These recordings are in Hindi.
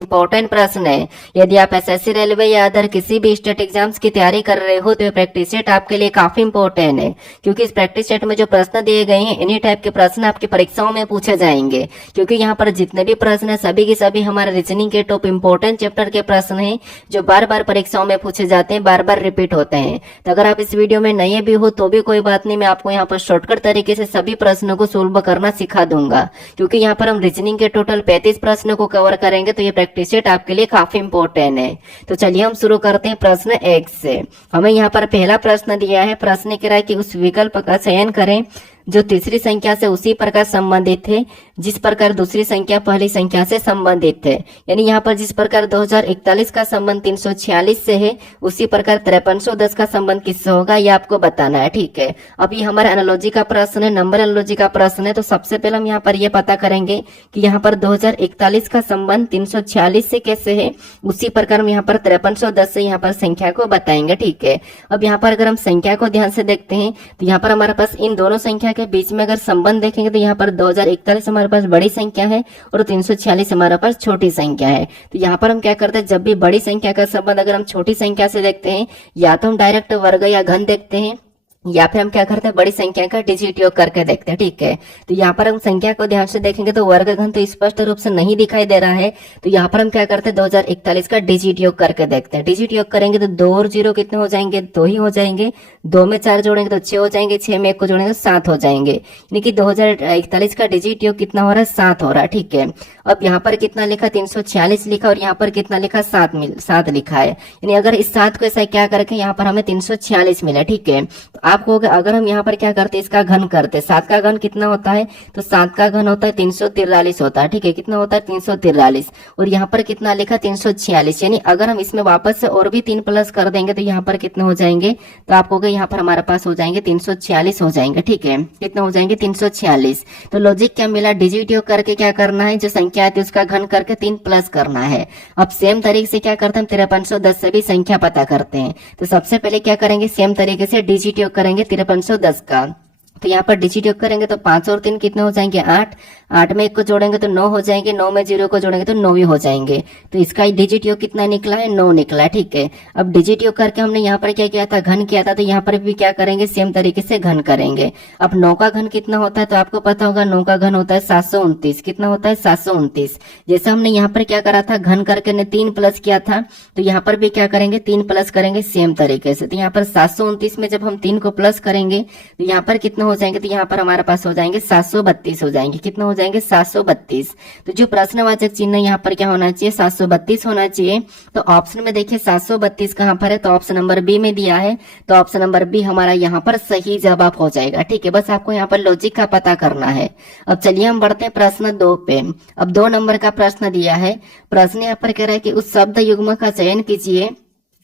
इंपॉर्टेंट प्रश्न है। यदि आप एसएससी, रेलवे या अदर किसी भी स्टेट एग्जाम्स की तैयारी कर रहे हो तो ये प्रैक्टिस सेट आपके लिए काफी इंपॉर्टेंट है, क्योंकि इस प्रैक्टिस सेट में जो प्रश्न दिए गए हैं इन्हीं टाइप के प्रश्न आपकी परीक्षाओं में पूछे जाएंगे। क्योंकि यहाँ पर जितने भी प्रश्न है सभी के सभी हमारे रीजनिंग के टॉप इंपॉर्टेंट चैप्टर के प्रश्न हैं, जो बार बार परीक्षाओं में पूछे जाते हैं, बार बार रिपीट होते हैं। तो अगर आप इस वीडियो में नए भी हो तो भी कोई बात नहीं, मैं आपको यहाँ पर शॉर्टकट तरीके से सभी प्रश्नों को सोल्व करना सिखा दूंगा। क्योंकि यहाँ पर हम रीजनिंग के टोटल 35 प्रश्नों को कवर करेंगे, तो ये प्रैक्टिस सेट आपके लिए काफी इंपॉर्टेंट है। तो चलिए हम शुरू करते हैं प्रश्न 1 से। हमें यहाँ पर पहला प्रश्न दिया है। प्रश्न कह रहा है कि उस विकल्प का चयन करें जो तीसरी संख्या से उसी प्रकार संबंधित है जिस प्रकार दूसरी संख्या पहली संख्या से संबंधित है। यानी यहाँ पर जिस प्रकार 2041 का संबंध 346 से है, उसी प्रकार 5310 का संबंध किससे होगा, ये आपको बताना है। ठीक है, अब ये हमारा एनालॉजी का प्रश्न है, नंबर एनालॉजी का प्रश्न है। तो सबसे पहले हम यहाँ पर ये पता करेंगे कि यहाँ पर 2041 का संबंध 346 से कैसे है, उसी प्रकार हम यहाँ पर 5310 से यहाँ पर संख्या को बताएंगे। ठीक है, अब यहाँ पर अगर हम संख्या को ध्यान से देखते हैं तो यहाँ पर हमारे पास इन दोनों संख्या के बीच में अगर संबंध देखेंगे तो यहाँ पर 2041 हमारे पास बड़ी संख्या है और 346 हमारे पास छोटी संख्या है। तो यहाँ पर हम क्या करते हैं, जब भी बड़ी संख्या का संबंध अगर हम छोटी संख्या से देखते हैं, या तो हम डायरेक्ट वर्ग या घन देखते हैं, या फिर हम क्या करते हैं बड़ी संख्या का डिजिट योग करके देखते हैं। ठीक है, तो यहाँ पर हम संख्या को ध्यान से देखेंगे तो वर्ग घन तो स्पष्ट रूप से नहीं दिखाई दे रहा है। तो यहाँ पर हम क्या करते हैं 2041 का डिजिट योग करके देखते हैं। डिजिट योग करेंगे तो 2 और 0 कितने हो जाएंगे, 2 ही हो जाएंगे। 2 में 4 जोड़ेंगे तो 6 हो जाएंगे, 6 में 1 को जोड़ेंगे तो 7 हो जाएंगे। यानी कि 2041 का डिजिट योग कितना हो रहा है, 7 हो रहा है। ठीक है, अब यहाँ पर कितना लिखा, 346 लिखा, और यहाँ पर कितना लिखा, 7 लिखा है। यानी अगर इस 7 को ऐसा क्या करके यहाँ पर हमें 346 मिला। ठीक है, तो आपको अगर हम यहाँ पर क्या करते, इसका घन करते, 7 का घन कितना होता है, तो 7 का घन होता है 343 होता है। ठीक है, कितना होता है 343, और यहाँ पर कितना लिखा 346। यानी अगर हम इसमें वापस से और भी 3 प्लस कर देंगे तो यहाँ पर कितने हो जाएंगे, तो आपको यहाँ पर हमारे पास हो जाएंगे 346 हो जाएंगे। ठीक है, कितना हो जाएंगे 346। तो लॉजिक क्या मिला, डिजिट योग करके क्या करना है, जो संख्या आती है उसका घन करके 3 प्लस करना है। अब सेम तरीके से क्या करते हैं, 5310 से भी संख्या पता करते हैं। तो सबसे पहले क्या करेंगे, सेम तरीके से डिजिट योग करेंगे 5310 का। तो यहाँ पर डिजिट योग करेंगे तो 5 और 3 कितने हो जाएंगे, 8। 8 में 1 को जोड़ेंगे तो 9 हो जाएंगे, 9 में 0 को जोड़ेंगे तो 9 ही हो जाएंगे। तो इसका डिजिट योग कितना निकला है, 9 निकला है। ठीक है, अब डिजिट योग करके हमने यहाँ पर क्या किया था, घन किया था। तो यहाँ पर भी क्या करेंगे, सेम तरीके से घन करेंगे। अब 9 का घन कितना होता है, तो आपको पता होगा 9 का घन होता है 729। कितना होता है 729। जैसे हमने यहाँ पर क्या करा था, घन करके ने 3 प्लस किया था, तो यहाँ पर भी क्या करेंगे 3 प्लस करेंगे सेम तरीके से। तो यहाँ पर 729 में जब हम 3 को प्लस करेंगे तो यहाँ पर कितना हो जाएंगे, तो यहाँ पर हमारे पास हो जाएंगे 732 हो जाएंगे। कितना हो जाएंगे 732। तो जो प्रश्नवाचक चिन्ह यहाँ पर क्या होना चाहिए, 732 होना चाहिए। तो ऑप्शन में देखिए 732 कहाँ पर है, तो ऑप्शन नंबर बी में दिया है। तो ऑप्शन नंबर बी हमारा यहाँ पर सही जवाब हो जाएगा। ठीक है, बस आपको यहाँ पर लॉजिक का पता करना है। अब चलिए हम बढ़ते हैं प्रश्न 2 पे। अब 2 नंबर का प्रश्न दिया है। प्रश्न यहाँ पर कह रहा है कि उस शब्द युग्म का चयन कीजिए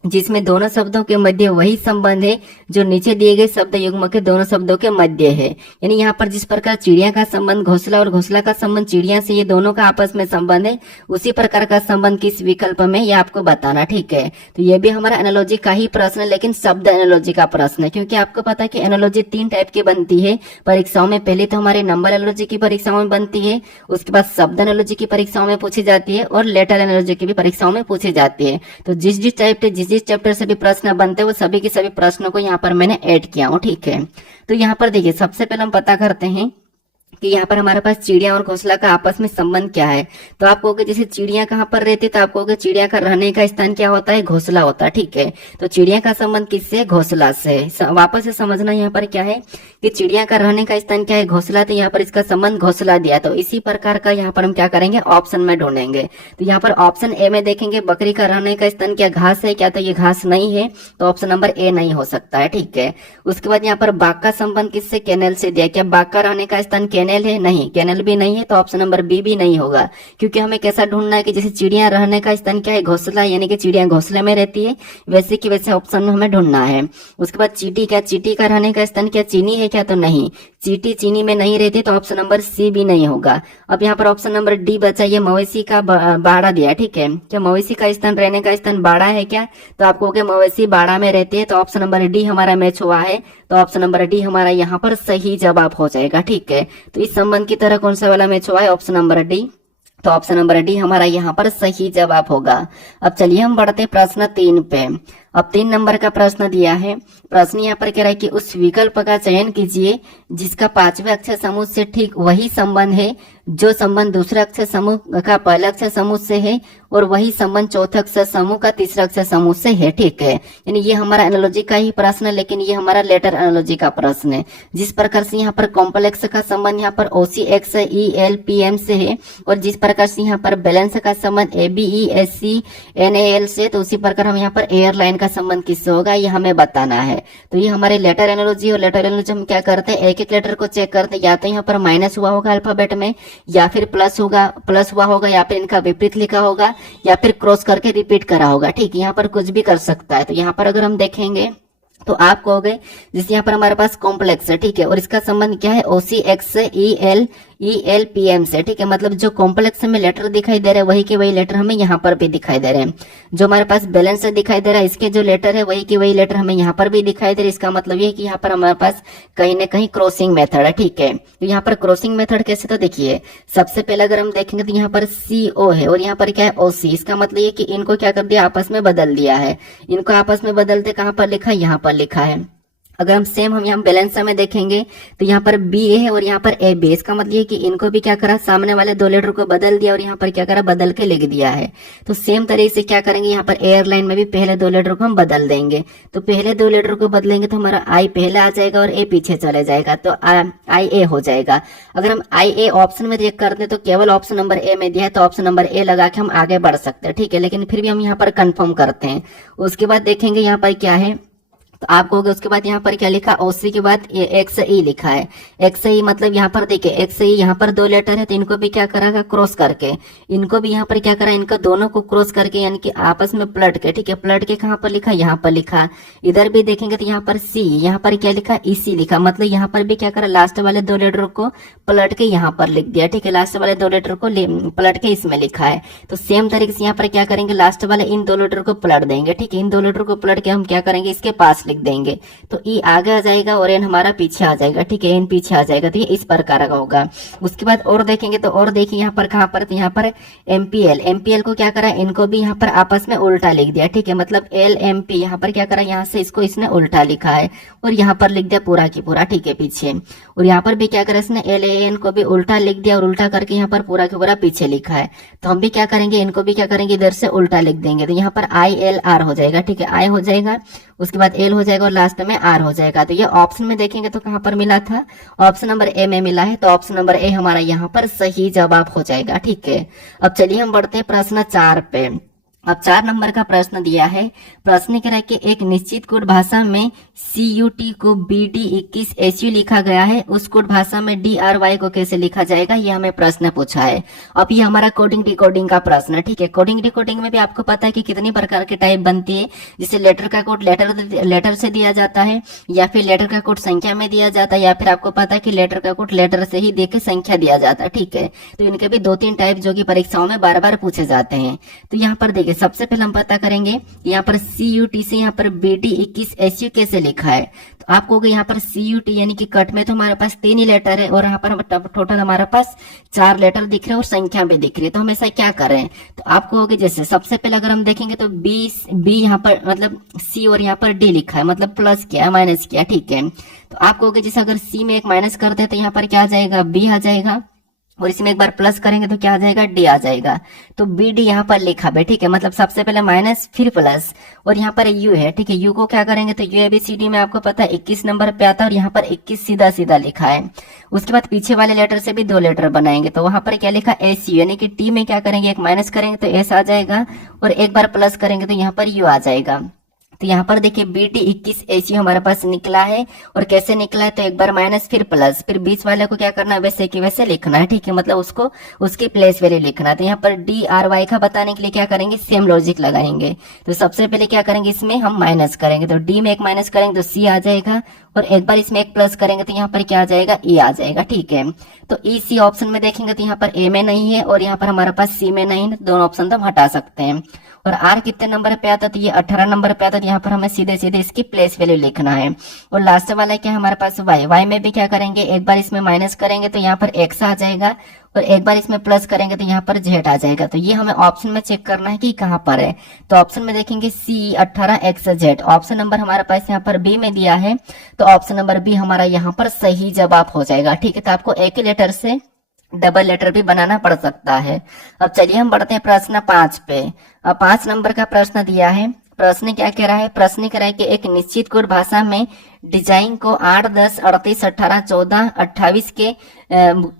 जिसमें दोनों शब्दों के मध्य वही संबंध है जो नीचे दिए गए शब्द युग्म के दोनों शब्दों के मध्य है। यानी यहाँ पर जिस प्रकार चिड़िया का संबंध घोंसला और घोंसला का संबंध चिड़िया से, ये दोनों का आपस में संबंध है, उसी प्रकार का संबंध किस विकल्प में, ये आपको बताना। ठीक है, तो ये भी हमारा एनालॉजी का ही प्रश्न है, लेकिन शब्द एनालॉजी का प्रश्न है। क्योंकि आपको पता है कि एनालॉजी 3 टाइप की बनती है परीक्षाओं में। पहले तो हमारे नंबर एनालॉजी की परीक्षाओं में बनती है, उसके बाद शब्द एनालॉजी की परीक्षाओं में पूछी जाती है, और लेटर एनालॉजी की भी परीक्षाओं में पूछी जाती है। तो जिस चैप्टर से भी प्रश्न बनते हैं वो सभी के सभी प्रश्नों को यहाँ पर मैंने ऐड किया हूँ। ठीक है, तो यहाँ पर देखिए सबसे पहले हम पता करते हैं कि यहाँ पर हमारे पास चिड़िया और घोंसला का आपस में संबंध क्या है। तो आप कहोगे जैसे चिड़िया कहाँ पर रहती है, तो आप कहोगे चिड़िया का रहने का स्थान क्या होता है, घोंसला होता है। ठीक है, तो चिड़िया का संबंध किससे, घोंसला से। वापस से समझना यहाँ पर क्या है कि चिड़िया का रहने का स्थान क्या है, घोंसला। तो यहाँ पर इसका संबंध घोंसला दिया, तो इसी प्रकार का यहाँ पर हम क्या करेंगे, ऑप्शन में ढूंढेंगे। तो यहाँ पर ऑप्शन ए में देखेंगे बकरी का रहने का स्थान क्या घास है क्या, तो ये घास नहीं है, तो ऑप्शन नंबर ए नहीं हो सकता है। ठीक है, उसके बाद यहाँ पर बाघ का संबंध किससे, कैनेल से दिया। क्या बाघ का रहने का स्थान कैनेल है, नहीं, कैनेल भी नहीं है, तो ऑप्शन नंबर बी भी नहीं होगा। क्योंकि हमें कैसा ढूंढना है कि जैसे चिड़िया रहने का स्थान क्या है, घोंसला, यानी कि चिड़िया घोंसले में रहती है, वैसे की वैसे ऑप्शन में हमें ढूंढना है। उसके बाद चींटी, क्या चींटी का रहने का स्थान क्या चीनी है क्या, तो नहीं, चींटी चीनी में नहीं रहती, तो ऑप्शन नंबर सी भी नहीं होगा। अब यहाँ पर ऑप्शन नंबर डी बचा, ये मवेशी का बाड़ा दिया। ठीक है, क्या मवेशी का स्थान, रहने का स्थान बाड़ा है क्या, तो आपको मवेशी बाड़ा में रहती है, तो ऑप्शन नंबर डी हमारा मैच हुआ है। तो ऑप्शन नंबर डी हमारा यहाँ पर सही जवाब हो जाएगा। ठीक है, तो इस संबंध की तरह कौन सा वाला मैच हुआ है, ऑप्शन नंबर डी। तो ऑप्शन नंबर डी हमारा यहाँ पर सही जवाब होगा। अब चलिए हम बढ़ते हैं प्रश्न 3 पे। अब 3 नंबर का प्रश्न दिया है। प्रश्न यहाँ पर कह रहा है कि उस विकल्प का चयन कीजिए जिसका 5वें अक्षर समूह से ठीक वही संबंध है जो संबंध दूसरे अक्षर समूह का पहले अक्षर समूह से है और वही संबंध चौथे अक्षर समूह का तीसरे अक्षर समूह से है। ठीक है, यानी ये हमारा एनालॉजी का ही प्रश्न है, लेकिन ये हमारा लेटर एनालॉजी का प्रश्न है। जिस प्रकार से यहाँ पर कॉम्प्लेक्स का संबंध यहाँ पर OCX ELPM से है और जिस प्रकार से यहाँ पर बैलेंस का संबंध ABESC से, तो उसी प्रकार हम यहाँ पर एयरलाइन का संबंध किससे होगा ये हमें बताना है। तो ये हमारे लेटर एनालॉजी, और लेटर एनालॉजी हम क्या करते हैं, एक एक लेटर को चेक करते हैं, या तो यहाँ पर माइनस हुआ होगा अल्फाबेट में, या फिर प्लस हुआ होगा, या फिर इनका विपरीत लिखा होगा, या फिर क्रॉस करके रिपीट करा होगा। ठीक, यहाँ पर कुछ भी कर सकता है। तो यहाँ पर अगर हम देखेंगे तो आप कहोगे जैसे यहाँ पर हमारे पास कॉम्प्लेक्स है, ठीक है, और इसका संबंध क्या है OCX ELPM से। ठीक है, मतलब जो कॉम्प्लेक्स में लेटर दिखाई दे रहे हैं वही के वही लेटर हमें यहाँ पर भी दिखाई दे रहे हैं। जो हमारे पास बैलेंस से दिखाई दे रहा है इसके जो लेटर है वही के वही लेटर हमें यहाँ पर भी दिखाई दे रहे हैं। इसका मतलब ये है कि यहाँ पर हमारे पास कहीं ना कहीं क्रॉसिंग मेथड है। ठीक है, तो यहाँ पर क्रॉसिंग मेथड कैसे, तो देखिए सबसे पहले अगर हम देखेंगे तो यहाँ पर CO है और यहाँ पर क्या है OC। इसका मतलब ये कि इनको क्या कर दिया, आपस में बदल दिया है। इनको आपस में बदलते कहाँ पर लिखा है, यहाँ पर लिखा है। अगर हम सेम हम यहाँ बैलेंस में देखेंगे तो यहाँ पर BA है और यहाँ पर AB। इसका मतलब ये कि इनको भी क्या करा, सामने वाले 2 लेटर को बदल दिया और यहाँ पर क्या करा, बदल के लिख दिया है। तो सेम तरीके से क्या करेंगे, यहाँ पर एयरलाइन में भी पहले 2 लेटर को हम बदल देंगे। तो पहले 2 लेटर को बदलेंगे तो हमारा I पहले आ जाएगा और A पीछे चले जाएगा, तो IA हो जाएगा। अगर हम IA ऑप्शन में चेक करते हैं तो केवल ऑप्शन नंबर A में दिया है, तो ऑप्शन नंबर A लगा के हम आगे बढ़ सकते हैं। ठीक है, लेकिन फिर भी हम यहाँ पर कंफर्म करते हैं। उसके बाद देखेंगे यहाँ पर क्या है, तो आप कहोगे उसके बाद यहाँ पर क्या लिखा, OC के बाद XE लिखा है। XE मतलब यहाँ पर देखिए XE यहाँ पर 2 लेटर है, तो इनको भी क्या करा, क्रॉस करके, इनको भी यहाँ पर क्या करा, इनका दोनों को क्रॉस करके यानी कि आपस में पलट के। ठीक है, पलट के कहाँ पर लिखा, यहाँ पर लिखा। इधर भी देखेंगे तो यहाँ पर C, यहाँ पर क्या लिखा, EC लिखा। मतलब यहाँ पर भी क्या करा, लास्ट वाले 2 लेटर को पलट के यहाँ पर लिख दिया। ठीक है, लास्ट वाले 2 लेटर को पलट के इसमें लिखा है। तो सेम तरीके से यहाँ पर क्या करेंगे, लास्ट वाले इन 2 लेटर को पलट देंगे। ठीक है, इन 2 लेटर को पलट के हम क्या करेंगे, इसके पास लिख देंगे। तो E आगे आ जाएगा और N हमारा पीछे आ जाएगा। ठीक है, N पीछे आ जाएगा, तो ये इस प्रकार का होगा। उसके बाद और देखेंगे तो और देखिए यहाँ पर कहाँ पर, तो यहाँ पर MPL को क्या करा, इनको भी यहाँ पर आपस में उल्टा लिख दिया। ठीक है, मतलब LMP यहाँ पर क्या करा, यहाँ से इसको इसने उल्टा लिखा है और यहाँ पर लिख दिया पूरा की पूरा। ठीक है, पीछे। और यहाँ पर भी क्या करा, इसने LAN को भी उल्टा लिख दिया और उल्टा करके यहाँ पर पूरा की पूरा पीछे लिखा है। तो हम भी क्या करेंगे, इनको भी क्या करेंगे, इधर से उल्टा लिख देंगे। तो यहाँ पर ILR हो जाएगा। ठीक है, I हो जाएगा, उसके बाद L हो जाएगा और लास्ट में R हो जाएगा। तो ये ऑप्शन में देखेंगे तो कहाँ पर मिला था, ऑप्शन नंबर A में मिला है। तो ऑप्शन नंबर A हमारा यहाँ पर सही जवाब हो जाएगा। ठीक है, अब चलिए हम बढ़ते हैं प्रश्न 4 पे। अब 4 नंबर का प्रश्न दिया है। प्रश्न कह रहा है कि एक निश्चित कोड भाषा में CUT को BD21 SU लिखा गया है, उस कोड भाषा में DRY को कैसे लिखा जाएगा, ये हमें प्रश्न पूछा है। अब ये हमारा कोडिंग डिकोडिंग का प्रश्न है। ठीक है, कोडिंग डिकोडिंग में भी आपको पता है कि कितनी प्रकार की टाइप बनती है। जैसे लेटर का कोड लेटर से दिया जाता है, या फिर लेटर का कोड संख्या में दिया जाता है, या फिर आपको पता है कि लेटर का कोड लेटर से ही दे के संख्या दिया जाता है। ठीक है, तो इनके भी 2-3 टाइप जो कि परीक्षाओं में बार बार पूछे जाते हैं। तो यहाँ पर देखिए सबसे पहले हम पता करेंगे यहाँ पर CUT से यहाँ पर BD21 SU कैसे लिखा है। तो आप कहोगे यहाँ पर CUT यानी कि कट में तो हमारे पास 3 ही लेटर है और यहाँ पर टोटल हमारे पास 4 लेटर दिख रहे हैं और संख्या भी दिख रही है। तो हम ऐसा क्या करें, तो आप कहोगे जैसे सबसे पहले अगर हम देखेंगे तो B यहाँ पर मतलब C और यहाँ पर D लिखा है, मतलब प्लस किया माइनस किया। ठीक है, तो आप कहोगे जैसे अगर C में एक माइनस करते हैं तो यहाँ पर क्या आ जाएगा, B आ जाएगा, और इसमें एक बार प्लस करेंगे तो क्या आ जाएगा, D आ जाएगा। तो BD यहाँ पर लिखा है। ठीक है, मतलब सबसे पहले माइनस फिर प्लस, और यहाँ पर U है। ठीक है, U को क्या करेंगे तो UABCD में आपको पता है 21 नंबर पे आता है और यहाँ पर 21 सीधा सीधा लिखा है। उसके बाद पीछे वाले लेटर से भी 2 लेटर बनाएंगे, तो वहां पर क्या लिखा, SU, यानी कि T में क्या करेंगे, एक माइनस करेंगे तो S आ जाएगा और एक बार प्लस करेंगे तो यहाँ पर U आ जाएगा। तो यहाँ पर देखिए BD21 SU हमारे पास निकला है, और कैसे निकला है, तो एक बार माइनस फिर प्लस, फिर बीच वाले को क्या करना है, वैसे की वैसे लिखना है। ठीक है, मतलब उसको उसकी प्लेस वैल्यू लिखना है। तो यहाँ पर DRY का बताने के लिए क्या करेंगे, सेम लॉजिक लगाएंगे। तो सबसे पहले क्या करेंगे, इसमें हम माइनस करेंगे, तो D में एक माइनस करेंगे तो C आ जाएगा, और एक बार इसमें एक प्लस करेंगे तो यहाँ पर क्या आ जाएगा, E आ जाएगा। ठीक है, तो EC ऑप्शन में देखेंगे तो यहाँ पर A में नहीं है और यहाँ पर हमारे पास C में नहीं है, दोनों ऑप्शन तो हम हटा सकते हैं। और R कितने नंबर पे आता है, तो ये 18 नंबर पे आता है। यहाँ पर हमें सीधे सीधे इसकी प्लेस वैल्यू लिखना है। और लास्ट वाला क्या हमारे पास Y में भी क्या करेंगे, एक बार इसमें माइनस करेंगे तो यहाँ पर X आ जाएगा, और एक बार इसमें प्लस करेंगे तो यहाँ पर जेड आ जाएगा। तो ये हमें ऑप्शन में चेक करना है कि कहाँ पर है। तो ऑप्शन में देखेंगे सी 18XZ, ऑप्शन नंबर हमारे पास यहाँ पर बी में दिया है, तो ऑप्शन नंबर बी हमारा यहाँ पर सही जवाब हो जाएगा। ठीक है, तो आपको एक ही लेटर से डबल लेटर भी बनाना पड़ सकता है। अब चलिए हम बढ़ते हैं प्रश्न 5 पे। अब 5 नंबर का प्रश्न दिया है। प्रश्न क्या कह रहा है? प्रश्न कह रहा है कि एक निश्चित कोड भाषा में डिजाइन को 8, 10, 38, 18, 14, 28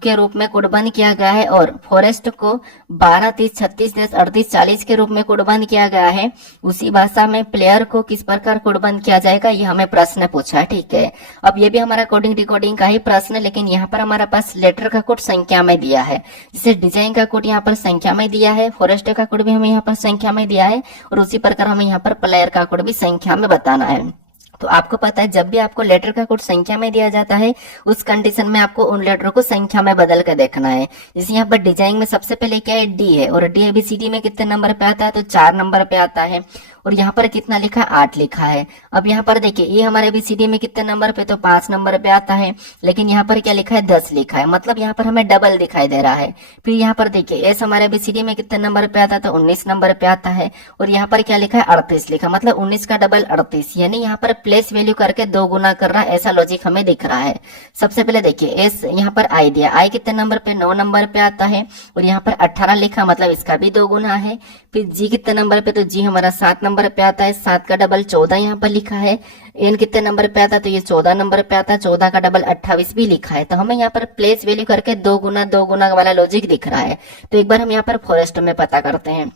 के रूप में कोडबंद किया गया है और फॉरेस्ट को 12, 30, 36, 10, 38, 40 के रूप में कोडबंद किया गया है। उसी भाषा में प्लेयर को किस प्रकार कोडबंद किया जाएगा, ये हमें प्रश्न पूछा है। ठीक है, अब ये भी हमारा कोडिंग डिकोडिंग का ही प्रश्न है, लेकिन यहाँ पर हमारे पास लेटर का कोड संख्या में दिया है। जैसे डिजाइन का कोड यहाँ पर संख्या में दिया है, फॉरेस्ट का कोड भी हमें यहाँ पर संख्या में दिया है, और उसी प्रकार हमें यहाँ पर प्लेयर का कोड भी संख्या में बताना है। तो आपको पता है जब भी आपको लेटर का कोड संख्या में दिया जाता है, उस कंडीशन में आपको उन लेटर को संख्या में बदल कर देखना है। जैसे यहाँ पर डिजाइन में सबसे पहले क्या है, डी है, और डी ABCD में कितने नंबर पे आता है, तो 4 नंबर पे आता है। और यहाँ पर कितना लिखा है, 8 लिखा है। अब यहाँ पर देखिए ये हमारे ABCD में कितने नंबर पे, तो 5 नंबर पे आता है, लेकिन यहाँ पर क्या लिखा है, 10 लिखा है, मतलब यहाँ पर हमें डबल दिखाई दे रहा है। फिर यहाँ पर देखिए एस हमारे ABCD में कितने नंबर पे आता है, तो 19 नंबर पे आता है, और यहाँ पर क्या लिखा है, 38 लिखा, मतलब 19 का डबल 38, यानी यहाँ पर प्लेस वैल्यू करके 2 गुना कर रहा है, ऐसा लॉजिक हमें दिख रहा है। सबसे पहले देखिए एस यहाँ पर आई दिया, आई कितने नंबर पे, 9 नंबर पे आता है, और यहाँ पर 18 लिखा, मतलब इसका भी 2 गुना है। फिर जी कितने नंबर पे, तो जी हमारा 7 नंबर पे आता है, 7 का डबल 14 यहाँ पर लिखा है। एन कितने नंबर पे आता है, तो ये 14 नंबर पे आता है, 14 का डबल 28 भी लिखा है। तो हमें यहाँ पर प्लेस वैल्यू करके 2 गुना वाला लॉजिक दिख रहा है। तो एक बार हम यहाँ पर फॉरेस्ट में पता करते हैं।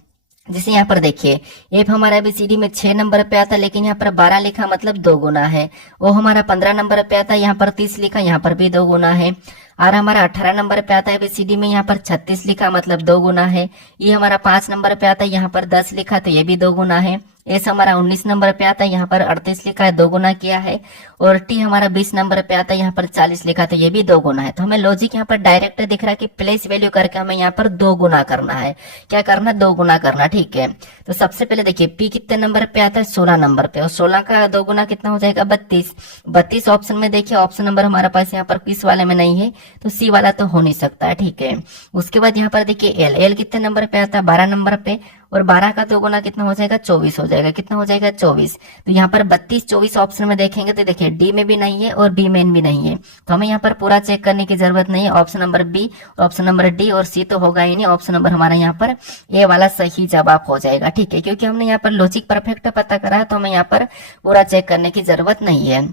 जैसे यहाँ पर देखिए एफ हमारा ABCD में 6 नंबर पे आता है, लेकिन यहाँ पर 12 लिखा, मतलब 2 गुना है। वो हमारा 15 नंबर पे आता है, यहाँ पर 30 लिखा, यहाँ पर भी 2 गुना है। आर हमारा 18 नंबर पे आता है ABCD में, यहाँ पर 36 लिखा, मतलब 2 गुना है। ये हमारा 5 नंबर पे आता है, यहाँ पर 10 लिखा, तो ये भी 2 गुना है। एस हमारा 19 नंबर पे आता है, यहाँ पर 38 लिखा है, 2 गुना किया है। और टी हमारा 20 नंबर पे आता है, यहाँ पर 40 लिखा, तो ये भी 2 गुना है। तो हमें लॉजिक यहाँ पर डायरेक्ट दिख रहा है कि प्लेस वैल्यू करके हमें यहाँ पर 2 गुना करना है। क्या करना, 2 गुना करना। ठीक है, तो सबसे पहले देखिए पी कितने नंबर पे आता है, 16 नंबर पे, और 16 का 2 गुना कितना हो जाएगा, 32। 32 ऑप्शन में देखिए, ऑप्शन नंबर हमारे पास यहाँ पर किस वाले में नहीं है, तो सी वाला तो हो नहीं सकता है। ठीक है, उसके बाद यहाँ पर देखिए एल, एल कितने नंबर पे आता है, 12 नंबर पे, और 12 का 2 गुना कितना हो जाएगा, 24 हो जाएगा। कितना हो जाएगा, 24। तो यहाँ पर 32, 24 ऑप्शन में देखेंगे तो देखिए डी में भी नहीं है और बी में भी नहीं है, तो हमें यहाँ पर पूरा चेक करने की जरूरत नहीं है। Option number B, option number D और सी तो होगा ही नहीं। ऑप्शन नंबर हमारा यहाँ पर ए वाला सही जवाब हो जाएगा। ठीक है, क्योंकि हमने यहाँ पर लॉजिक परफेक्ट पता करा है, तो हमें यहाँ पर पूरा चेक करने की जरूरत नहीं है।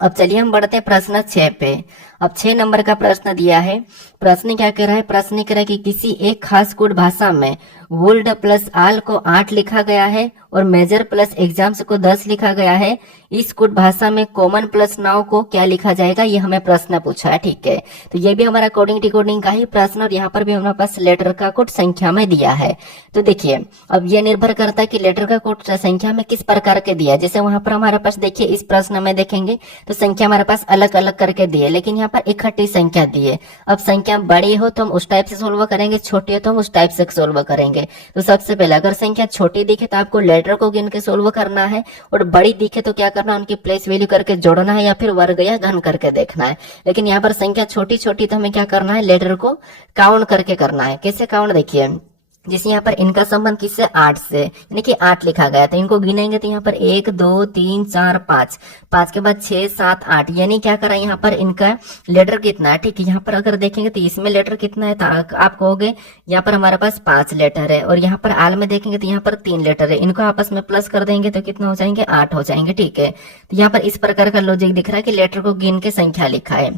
अब चलिए हम बढ़ते हैं प्रश्न 6 पे। अब 6 नंबर का प्रश्न दिया है। प्रश्न क्या कह रहा है, प्रश्न कह रहा है कि किसी एक खास कोड भाषा में वुल्ड प्लस आल को 8 लिखा गया है और मेजर प्लस एग्जाम्स को 10 लिखा गया है। इस कोड भाषा में कॉमन प्लस नाउ को क्या लिखा जाएगा, ये हमें प्रश्न पूछा है। ठीक है, तो ये भी हमारा कोडिंग डिकोडिंग का ही प्रश्न, और यहाँ पर भी हमारे पास लेटर का कोड संख्या में दिया है। तो देखिए अब ये निर्भर करता है कि लेटर का कोड संख्या में किस प्रकार के दिया है। जैसे वहां पर हमारे पास देखिए इस प्रश्न में देखेंगे तो संख्या हमारे पास अलग अलग करके दी है, लेकिन यहाँ पर इकट्ठी संख्या दी है। अब संख्या बड़ी हो तो हम उस टाइप से सोल्व करेंगे, छोटी हो तो हम उस टाइप से सोल्व करेंगे। तो सबसे पहले अगर संख्या छोटी दिखे तो आपको लेटर को गिन के सोल्व करना है, और बड़ी दिखे तो क्या करना है, उनकी प्लेस वैल्यू करके जोड़ना है या फिर वर्ग या घन करके देखना है। लेकिन यहाँ पर संख्या छोटी छोटी तो हमें क्या करना है, लेटर को काउंट करके करना है। कैसे काउंट, देखिए जैसे यहाँ पर इनका संबंध किससे, 8 से, यानी कि 8 लिखा गया, तो इनको गिनेंगे तो यहाँ पर 1 2 3 4 5, 5 के बाद 6 7 8, यानी क्या करा यहाँ पर इनका लेटर कितना है। ठीक है, यहाँ पर अगर देखेंगे तो इसमें लेटर कितना है, तो आप कहोगे यहाँ पर हमारे पास 5 लेटर है, और यहाँ पर आल में देखेंगे तो यहाँ पर 3 लेटर है। इनको आपस में प्लस कर देंगे तो कितना हो जाएंगे, 8 हो जाएंगे। ठीक है, तो यहाँ पर इस प्रकार का लॉजिक दिख रहा है कि लेटर को गिन के संख्या लिखा है।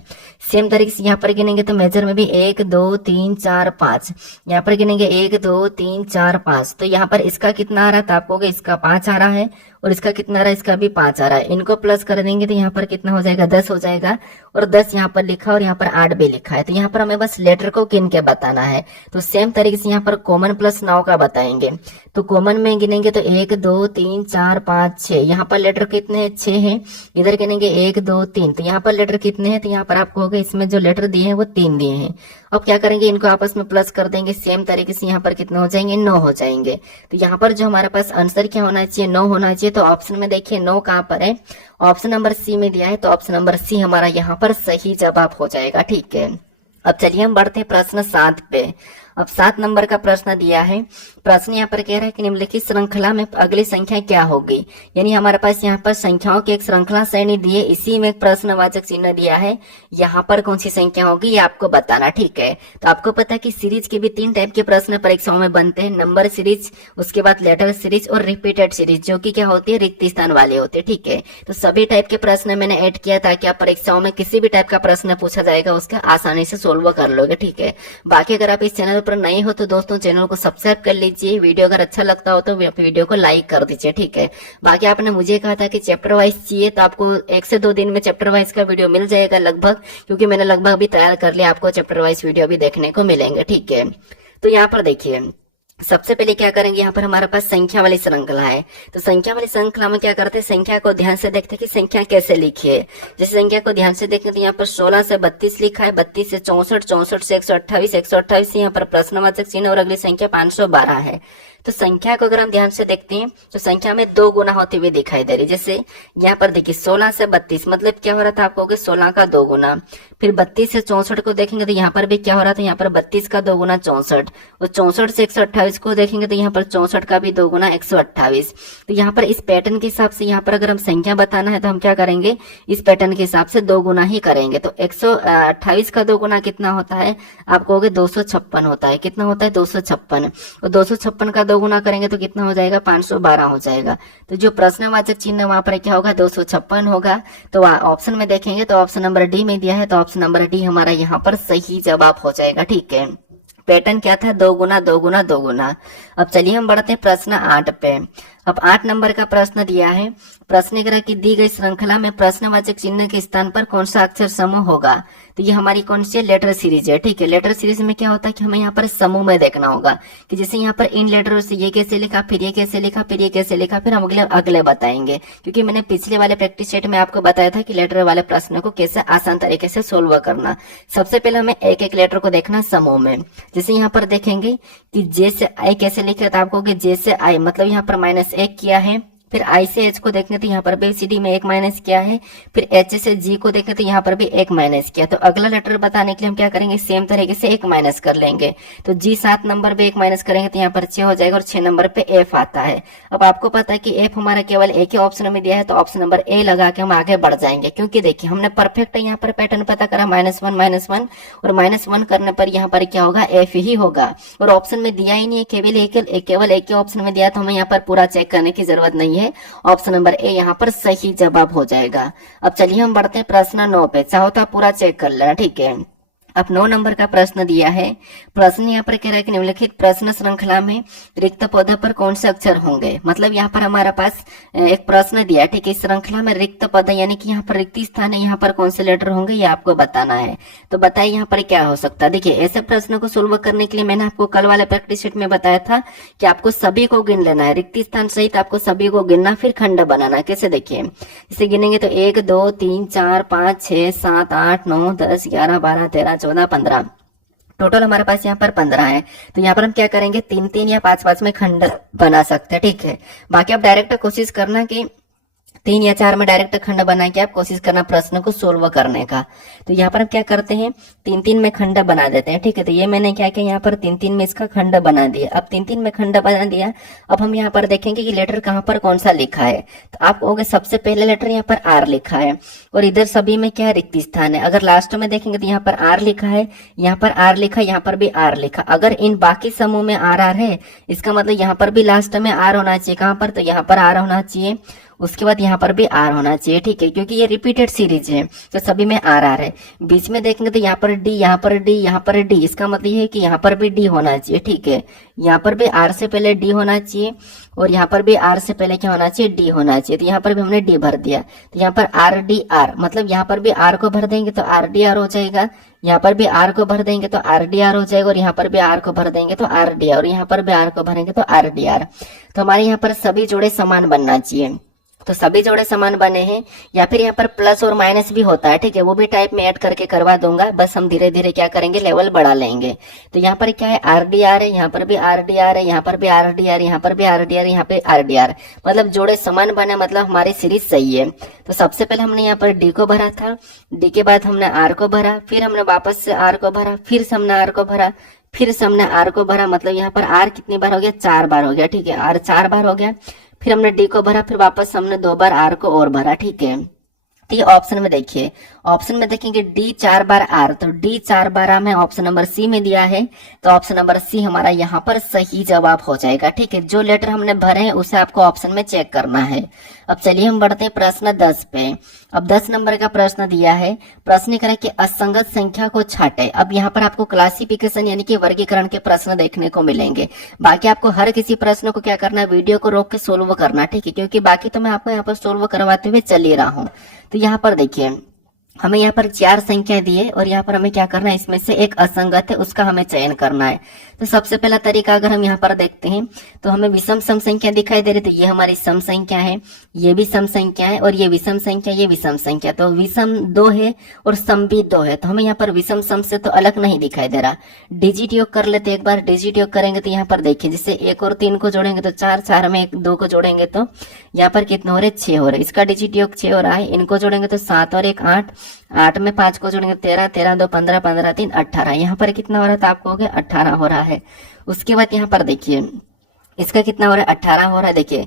सेम तरीके से यहाँ पर गिनेंगे तो मेजर में भी 1 2 3 4 5, यहाँ पर गिनेंगे 1 2 3 4 5, तो यहाँ पर इसका कितना आ रहा है, तो आपको इसका 5 आ रहा है, और इसका कितना आ रहा है, इसका भी 5 आ रहा है। इनको प्लस कर देंगे तो यहाँ पर कितना हो जाएगा, 10 हो जाएगा, और 10 यहाँ पर लिखा और यहाँ पर 8 भी लिखा है। तो यहाँ पर हमें बस लेटर को गिन के बताना है। तो सेम तरीके से यहाँ पर कॉमन प्लस नाउ का बताएंगे। तो कॉमन में गिनेंगे तो 1 2 3 4 5 6, यहाँ पर लेटर कितने हैं, 6 हैं। इधर गिनेंगे 1 2 3, तो यहाँ पर लेटर कितने हैं, तो यहाँ पर आपको होगा इसमें जो लेटर दिए हैं वो 3 दिए हैं। अब क्या करेंगे, इनको आपस में प्लस कर देंगे। सेम तरीके से यहाँ पर कितना हो जाएंगे, 9 हो जाएंगे। तो यहाँ पर जो हमारे पास आंसर क्या होना चाहिए, 9 होना चाहिए। तो ऑप्शन में देखिए 9 कहाँ पर है, ऑप्शन नंबर सी में दिया है, तो ऑप्शन नंबर सी हमारा यहाँ पर सही जवाब हो जाएगा। ठीक है, अब चलिए हम बढ़ते हैं प्रश्न 7 पे। अब 7 नंबर का प्रश्न दिया है। प्रश्न यहाँ पर कह रहा है कि निम्नलिखित श्रृंखला में अगली संख्या क्या होगी। यानी हमारे पास यहाँ पर संख्याओं की एक श्रृंखला श्रेणी दी है, इसी में एक प्रश्नवाचक चिन्ह दिया है। यहाँ पर कौन सी संख्या होगी ये आपको बताना, ठीक है। तो आपको पता है कि सीरीज के भी 3 टाइप के प्रश्न परीक्षाओं में बनते हैं, नंबर सीरीज, उसके बाद लेटर सीरीज और रिपीटेड सीरीज, जो कि क्या होती है, रिक्त स्थान वाले होते हैं, ठीक है। तो सभी टाइप के प्रश्न मैंने ऐड किया ताकि आप परीक्षाओं में किसी भी टाइप का प्रश्न पूछा जाएगा उसका आसानी से सोल्व कर लोगे, ठीक है। बाकी अगर आप इस चैनल पर नए हो तो दोस्तों चैनल को सब्सक्राइब कर लीजिए, वीडियो अगर अच्छा लगता हो तो वीडियो को लाइक कर दीजिए, ठीक है। बाकी आपने मुझे कहा था कि चैप्टर वाइज चाहिए, तो आपको 1 से 2 दिन में चैप्टर वाइज का वीडियो मिल जाएगा लगभग, क्योंकि मैंने लगभग भी तैयार कर लिया, आपको चैप्टर वाइज वीडियो भी देखने को मिलेंगे, ठीक है। तो यहाँ पर देखिए सबसे पहले क्या करेंगे, यहाँ पर हमारे पास संख्या वाली श्रृंखला है। तो संख्या वाली श्रृंखला में क्या करते हैं, संख्या को ध्यान से देखते हैं कि संख्या कैसे लिखी है। जैसे संख्या को ध्यान से देखें तो यहाँ पर 16 से 32 लिखा है, 32 से 64, 64 से 128, 128 से यहाँ पर प्रश्नवाचक चिन्ह और अगली संख्या 512 है। तो संख्या को अगर हम ध्यान से देखते हैं तो संख्या में 2 गुना होते हुए दिखाई दे रही। जैसे यहाँ पर देखिए 16 से 32 मतलब क्या हो रहा था, आपको 16 का 2 गुना। फिर 32 से 64 को देखेंगे तो यहाँ पर भी क्या हो रहा था, यहाँ पर 32 का 2 गुना 64, और 64 से 128 को देखेंगे तो यहाँ पर 64 का भी 2 गुना 128। तो यहाँ पर इस पैटर्न के हिसाब से यहाँ पर अगर हम संख्या बताना है तो हम क्या करेंगे, इस पैटर्न के हिसाब से 2 गुना ही करेंगे। तो 128 का 2 गुना कितना होता है, आप कहोगे 256 होता है। कितना होता है, 256, और 256 का 2 गुना करेंगे तो कितना हो जाएगा, 512 हो जाएगा। तो जो प्रश्नवाचक चिन्ह वहां पर क्या होगा, 256 होगा। तो ऑप्शन में देखेंगे तो ऑप्शन नंबर डी में दिया है, तो ऑप्शन नंबर डी हमारा यहाँ पर सही जवाब हो जाएगा, ठीक है। पैटर्न क्या था, 2 गुना 2 गुना 2 गुना। अब चलिए हम बढ़ते हैं प्रश्न 8 पे। अब 8 नंबर का प्रश्न दिया है। प्रश्न ग्रह की दी गई श्रृंखला में प्रश्नवाचक चिन्ह के स्थान पर कौन सा अक्षर समूह होगा। तो ये हमारी कौन सी लेटर सीरीज है, ठीक है। लेटर सीरीज में क्या होता है कि हमें यहाँ पर समूह में देखना होगा कि जैसे यहाँ पर इन लेटरों से ये कैसे लिखा, फिर ये कैसे लिखा, फिर ये कैसे लिखा, फिर हम अगले बताएंगे। क्योंकि मैंने पिछले वाले प्रैक्टिस सेट में आपको बताया था कि लेटर वाले प्रश्न को कैसे आसान तरीके से सोल्व करना। सबसे पहले हमें एक एक लेटर को देखना समूह में। जैसे यहाँ पर देखेंगे कि जे से आई कैसे लिखे, तो आपको जे से आई मतलब यहाँ पर -1 किया है। फिर आई से एच को देखेंगे तो यहाँ पर भी सी डी में 1 माइनस किया है। फिर एच से जी को देखें तो यहाँ पर भी 1 माइनस किया। तो अगला लेटर बताने के लिए हम क्या करेंगे, सेम तरीके से 1 माइनस कर लेंगे। तो जी 7 नंबर पे 1 माइनस करेंगे तो यहाँ पर 6 हो जाएगा, और 6 नंबर पे एफ आता है। अब आपको पता है कि एफ हमारा केवल एक ही ऑप्शन में दिया है, तो ऑप्शन नंबर ए लगा के हम आगे बढ़ जाएंगे। क्योंकि देखिए हमने परफेक्ट यहाँ पर पैटर्न पता करा, -1 और -1 करने पर यहाँ पर क्या होगा, एफ ही होगा। और ऑप्शन में दिया ही नहीं है, केवल एक ही ऑप्शन में दिया, तो हमें यहाँ पर पूरा चेक करने की जरूरत नहीं है। ऑप्शन नंबर ए यहाँ पर सही जवाब हो जाएगा। अब चलिए हम बढ़ते हैं प्रश्न 9 पे। चाहो तो आप पूरा चेक कर लेना, ठीक है। अब 9 नंबर का प्रश्न दिया है। प्रश्न यहाँ पर कह रहा है कि निम्नलिखित प्रश्न श्रृंखला में रिक्त पदों पर कौन से अक्षर होंगे। मतलब यहाँ पर हमारे पास एक प्रश्न दिया है, ठीक है। इस श्रृंखला में रिक्त पद यानी कि यहाँ पर रिक्त स्थान है, यहाँ पर कौन से लेटर होंगे ये आपको बताना है। तो बताइए यहाँ पर क्या हो सकता है। देखिए ऐसे प्रश्न को सोल्व करने के लिए मैंने आपको कल वाले प्रैक्टिस शीट में बताया था कि आपको सभी को गिन लेना है, रिक्त स्थान सहित आपको सभी को गिनना, फिर खंड बनाना। कैसे देखिए, इसे गिनेंगे तो 1 2 3 4 5 6 7 8 9 10 11 12 13 14 15, टोटल हमारे पास यहाँ पर 15 है। तो यहाँ पर हम क्या करेंगे, 3-3 या 5-5 में खंड बना सकते हैं, ठीक है। बाकी आप डायरेक्ट कोशिश करना कि 3 या 4 में डायरेक्ट खंड बना के आप कोशिश करना प्रश्न को सोल्व करने का। तो यहाँ पर हम क्या करते हैं, 3-3 में खंड बना देते हैं, ठीक है। तो ये मैंने क्या किया, यहाँ पर 3-3 में इसका खंड बना दिया। अब 3-3 में खंड बना दिया। अब हम यहाँ पर देखेंगे कि लेटर कहाँ पर कौन सा लिखा है। तो आप कहोगे सबसे पहले लेटर यहाँ पर आर लिखा है, और इधर सभी में क्या रिक्त स्थान है। अगर लास्ट में देखेंगे तो यहाँ पर आर लिखा है, यहाँ पर आर लिखा, यहाँ पर भी आर लिखा। अगर इन बाकी समूह में आर है, इसका मतलब यहाँ पर भी लास्ट में आर होना चाहिए। कहाँ पर, तो यहाँ पर आर होना चाहिए, उसके बाद यहाँ पर भी आर होना चाहिए, ठीक है। क्योंकि ये रिपीटेड सीरीज है तो सभी में आर है। बीच में देखेंगे तो यहाँ पर डी, यहाँ पर डी, यहाँ पर डी, इसका मतलब है कि यहाँ पर भी डी होना चाहिए, ठीक है। यहाँ पर भी आर से पहले डी होना चाहिए, और यहाँ पर भी आर से पहले क्या होना चाहिए, डी होना चाहिए। तो यहाँ पर भी हमने डी भर दिया। तो यहाँ पर आर डी आर, मतलब यहाँ पर भी आर को भर देंगे तो आर डी आर हो जाएगा, यहाँ पर भी आर को भर देंगे तो आर डी आर हो जाएगा, और यहाँ पर भी आर को भर देंगे तो आर डी आर, और यहाँ पर भी आर को भरेंगे तो आर डी आर। तो हमारे यहाँ पर सभी जोड़े समान बनना चाहिए। तो सभी जोड़े समान बने हैं, या फिर यहाँ पर प्लस और माइनस भी होता है, ठीक है, वो भी टाइप में ऐड करके करवा दूंगा, बस हम धीरे धीरे क्या करेंगे, लेवल बढ़ा लेंगे। तो यहाँ पर क्या है, आरडीआर है, यहाँ पर भी आरडीआर है, यहाँ पर भी आरडीआर, यहाँ पर भी आरडीआर, यहाँ पे आरडीआर, मतलब जोड़े समान बने, मतलब हमारी सीरीज सही है। तो सबसे पहले हमने यहाँ पर डी को भरा था, डी के बाद हमने आर को भरा, फिर हमने वापस से आर को भरा, फिर से हमने आर को भरा, फिर से हमने आर को भरा, मतलब यहाँ पर आर कितनी बार हो गया, 4 बार हो गया, ठीक है, आर 4 बार हो गया। फिर हमने डी को भरा, फिर वापस हमने 2 बार आर को और भरा, ठीक है। तो ये ऑप्शन में देखिए, ऑप्शन में देखेंगे डी 4 बार आर, तो डी 4 बार हमें ऑप्शन नंबर सी में दिया है, तो ऑप्शन नंबर सी हमारा यहाँ पर सही जवाब हो जाएगा, ठीक है। जो लेटर हमने भरे हैं उसे आपको ऑप्शन में चेक करना है। अब चलिए हम बढ़ते हैं प्रश्न 10 पे। अब 10 नंबर का प्रश्न दिया है, प्रश्न करें कि असंगत संख्या को छाटे। अब यहाँ पर आपको क्लासिफिकेशन यानी कि वर्गीकरण के प्रश्न देखने को मिलेंगे। बाकी आपको हर किसी प्रश्न को क्या करना है, वीडियो को रोक के सोल्व करना, ठीक है, क्योंकि बाकी तो मैं आपको यहाँ पर सोल्व करवाते हुए चल ही रहा हूँ। तो यहाँ पर देखिए, हमें यहाँ पर 4 संख्या दी है और यहाँ पर हमें क्या करना है, इसमें से एक असंगत है, उसका हमें चयन करना है। तो सबसे पहला तरीका अगर हम यहाँ पर देखते हैं तो हमें विषम सम संख्या दिखाई दे रही, तो ये हमारी सम संख्या है, ये भी सम संख्या है, और ये विषम संख्या, ये विषम संख्या, तो विषम 2 है और सम भी 2 है, तो हमें यहाँ पर विषम सम से तो अलग नहीं दिखाई दे रहा। डिजिट योग कर लेते, एक बार डिजिट योग करेंगे तो यहाँ पर देखिए, जैसे 1 और 3 को जोड़ेंगे तो 4, 4 में 1 2 को जोड़ेंगे तो यहाँ पर कितना हो रहा है, 6 हो रहा है, इसका डिजिट योग 6 हो रहा है। इनको जोड़ेंगे तो 7 और 1 8, 8 में 5 को जोड़ेंगे 13, 13 2 15, 15 3 18, यहाँ पर कितना हो रहा था, आपको हो गया 18 हो रहा है। उसके बाद यहाँ पर देखिए इसका कितना हो रहा है, 18 हो रहा है। देखिए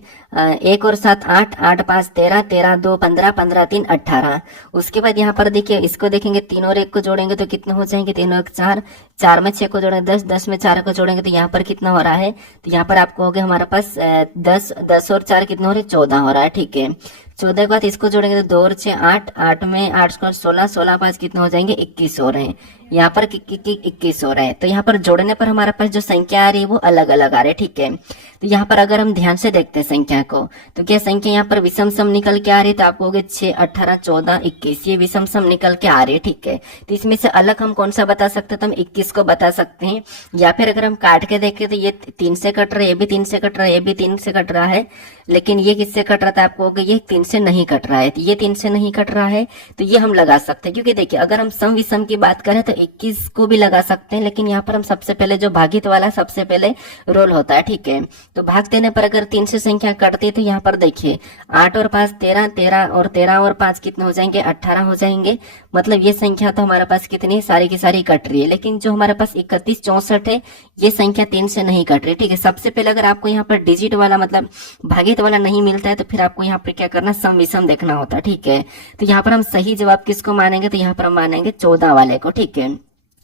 1 और 7 8, 8 5 13, 13 2 15, 15 3 18। उसके बाद यहाँ पर देखिए इसको देखेंगे, 3 और 1 को जोड़ेंगे तो कितने हो जाएंगे, 3 और 1 4, 4 में 6 को जोड़ेंगे 10, 10 में 4 को जोड़ेंगे तो यहाँ पर कितना हो रहा है, तो यहाँ पर आपको हो गया हमारे पास 10, 10 और 4 कितना हो रहा है, 14 हो रहा है, ठीक है। 14 के बाद इसको जोड़ेंगे तो 2 और 6 8, 8 में 8 को 16, 16 5 कितने हो जाएंगे, 21 हो रहे हैं, यहाँ पर 21 हो रहे हैं। तो यहाँ पर जोड़ने पर हमारे पास जो संख्या आ रही है वो अलग अलग आ रही है, ठीक है। तो यहाँ पर अगर हम ध्यान से देखते हैं संख्या को, तो क्या संख्या यहाँ पर विषम सम निकल के आ रही है, तो आपको हो गए 6 18 14 21, ये विषम सम निकल के आ रही है, ठीक है। तो इसमें से अलग हम कौन सा बता सकते हैं, तो हम 21 को बता सकते हैं। या फिर अगर हम काट के देखें तो ये 3 से कट रहा है, ये भी 3 से कट रहा है, ये भी 3 से कट रहा है, लेकिन ये किससे कट रहा था, आपको हो गया ये 3 से नहीं कट रहा है, तो ये 3 से नहीं कट रहा है, तो ये हम लगा सकते हैं। क्योंकि देखिए अगर हम सम विषम की बात करें तो 21 को भी लगा सकते हैं, लेकिन यहाँ पर हम सबसे पहले जो भागित वाला सबसे पहले रोल होता है, ठीक है। तो भाग देने पर अगर 3 से संख्या कटती है तो यहाँ पर देखिए 8 और 5 13, 13 और 13 और 5 कितने हो जाएंगे, 18 हो जाएंगे। मतलब ये संख्या तो हमारे पास कितनी सारी की सारी कट रही है, लेकिन जो हमारे पास 31 64 है ये संख्या 3 से नहीं कट रही, ठीक है। सबसे पहले अगर आपको यहाँ पर डिजिट वाला मतलब भागित वाला नहीं मिलता है तो फिर आपको यहाँ पर क्या करना, सम विषम देखना होता है, ठीक है। तो यहाँ पर हम सही जवाब किसको मानेंगे, तो यहाँ पर हम मानेंगे 14 वाले को, ठीक है।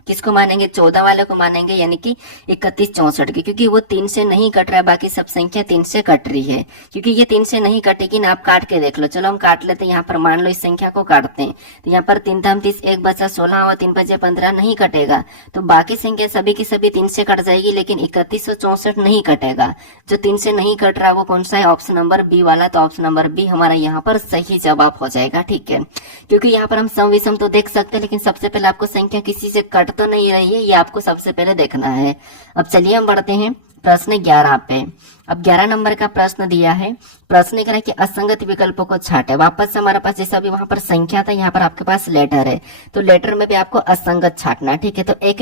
किसको मानेंगे, 14 वाले को मानेंगे, यानी कि 31 64 की, क्योंकि वो 3 से नहीं कट रहा है, बाकी सब संख्या 3 से कट रही है। क्योंकि ये 3 से नहीं कटेगी ना, आप काट के देख लो। चलो हम काट लेते हैं, यहाँ पर मान लो इस संख्या को काटते हैं, तो यहाँ पर 3 3 30, 1 बचा 16 और 3 बचे 15 नहीं कटेगा, तो बाकी संख्या सभी की सभी 3 से कट जाएगी, लेकिन 31 और 64 नहीं कटेगा। जो 3 से नहीं कट रहा वो कौन सा है, ऑप्शन नंबर बी वाला, तो ऑप्शन नंबर बी हमारा यहाँ पर सही जवाब हो जाएगा, ठीक है। क्योंकि यहाँ पर हम सम विषम तो देख सकते हैं, लेकिन सबसे पहले आपको संख्या किसी से कट तो नहीं रही है, ये आपको सबसे पहले देखना है। अब चलिए हम बढ़ते हैं प्रश्न 11 पे। अब 11 नंबर का प्रश्न दिया है, प्रश्न कह रहा है कि असंगत विकल्पों को छाटे। वापस से हमारे पास जैसा अभी वहां पर संख्या था, यहाँ पर आपके पास लेटर है, तो लेटर में भी आपको असंगत छाटना, ठीक है। तो एक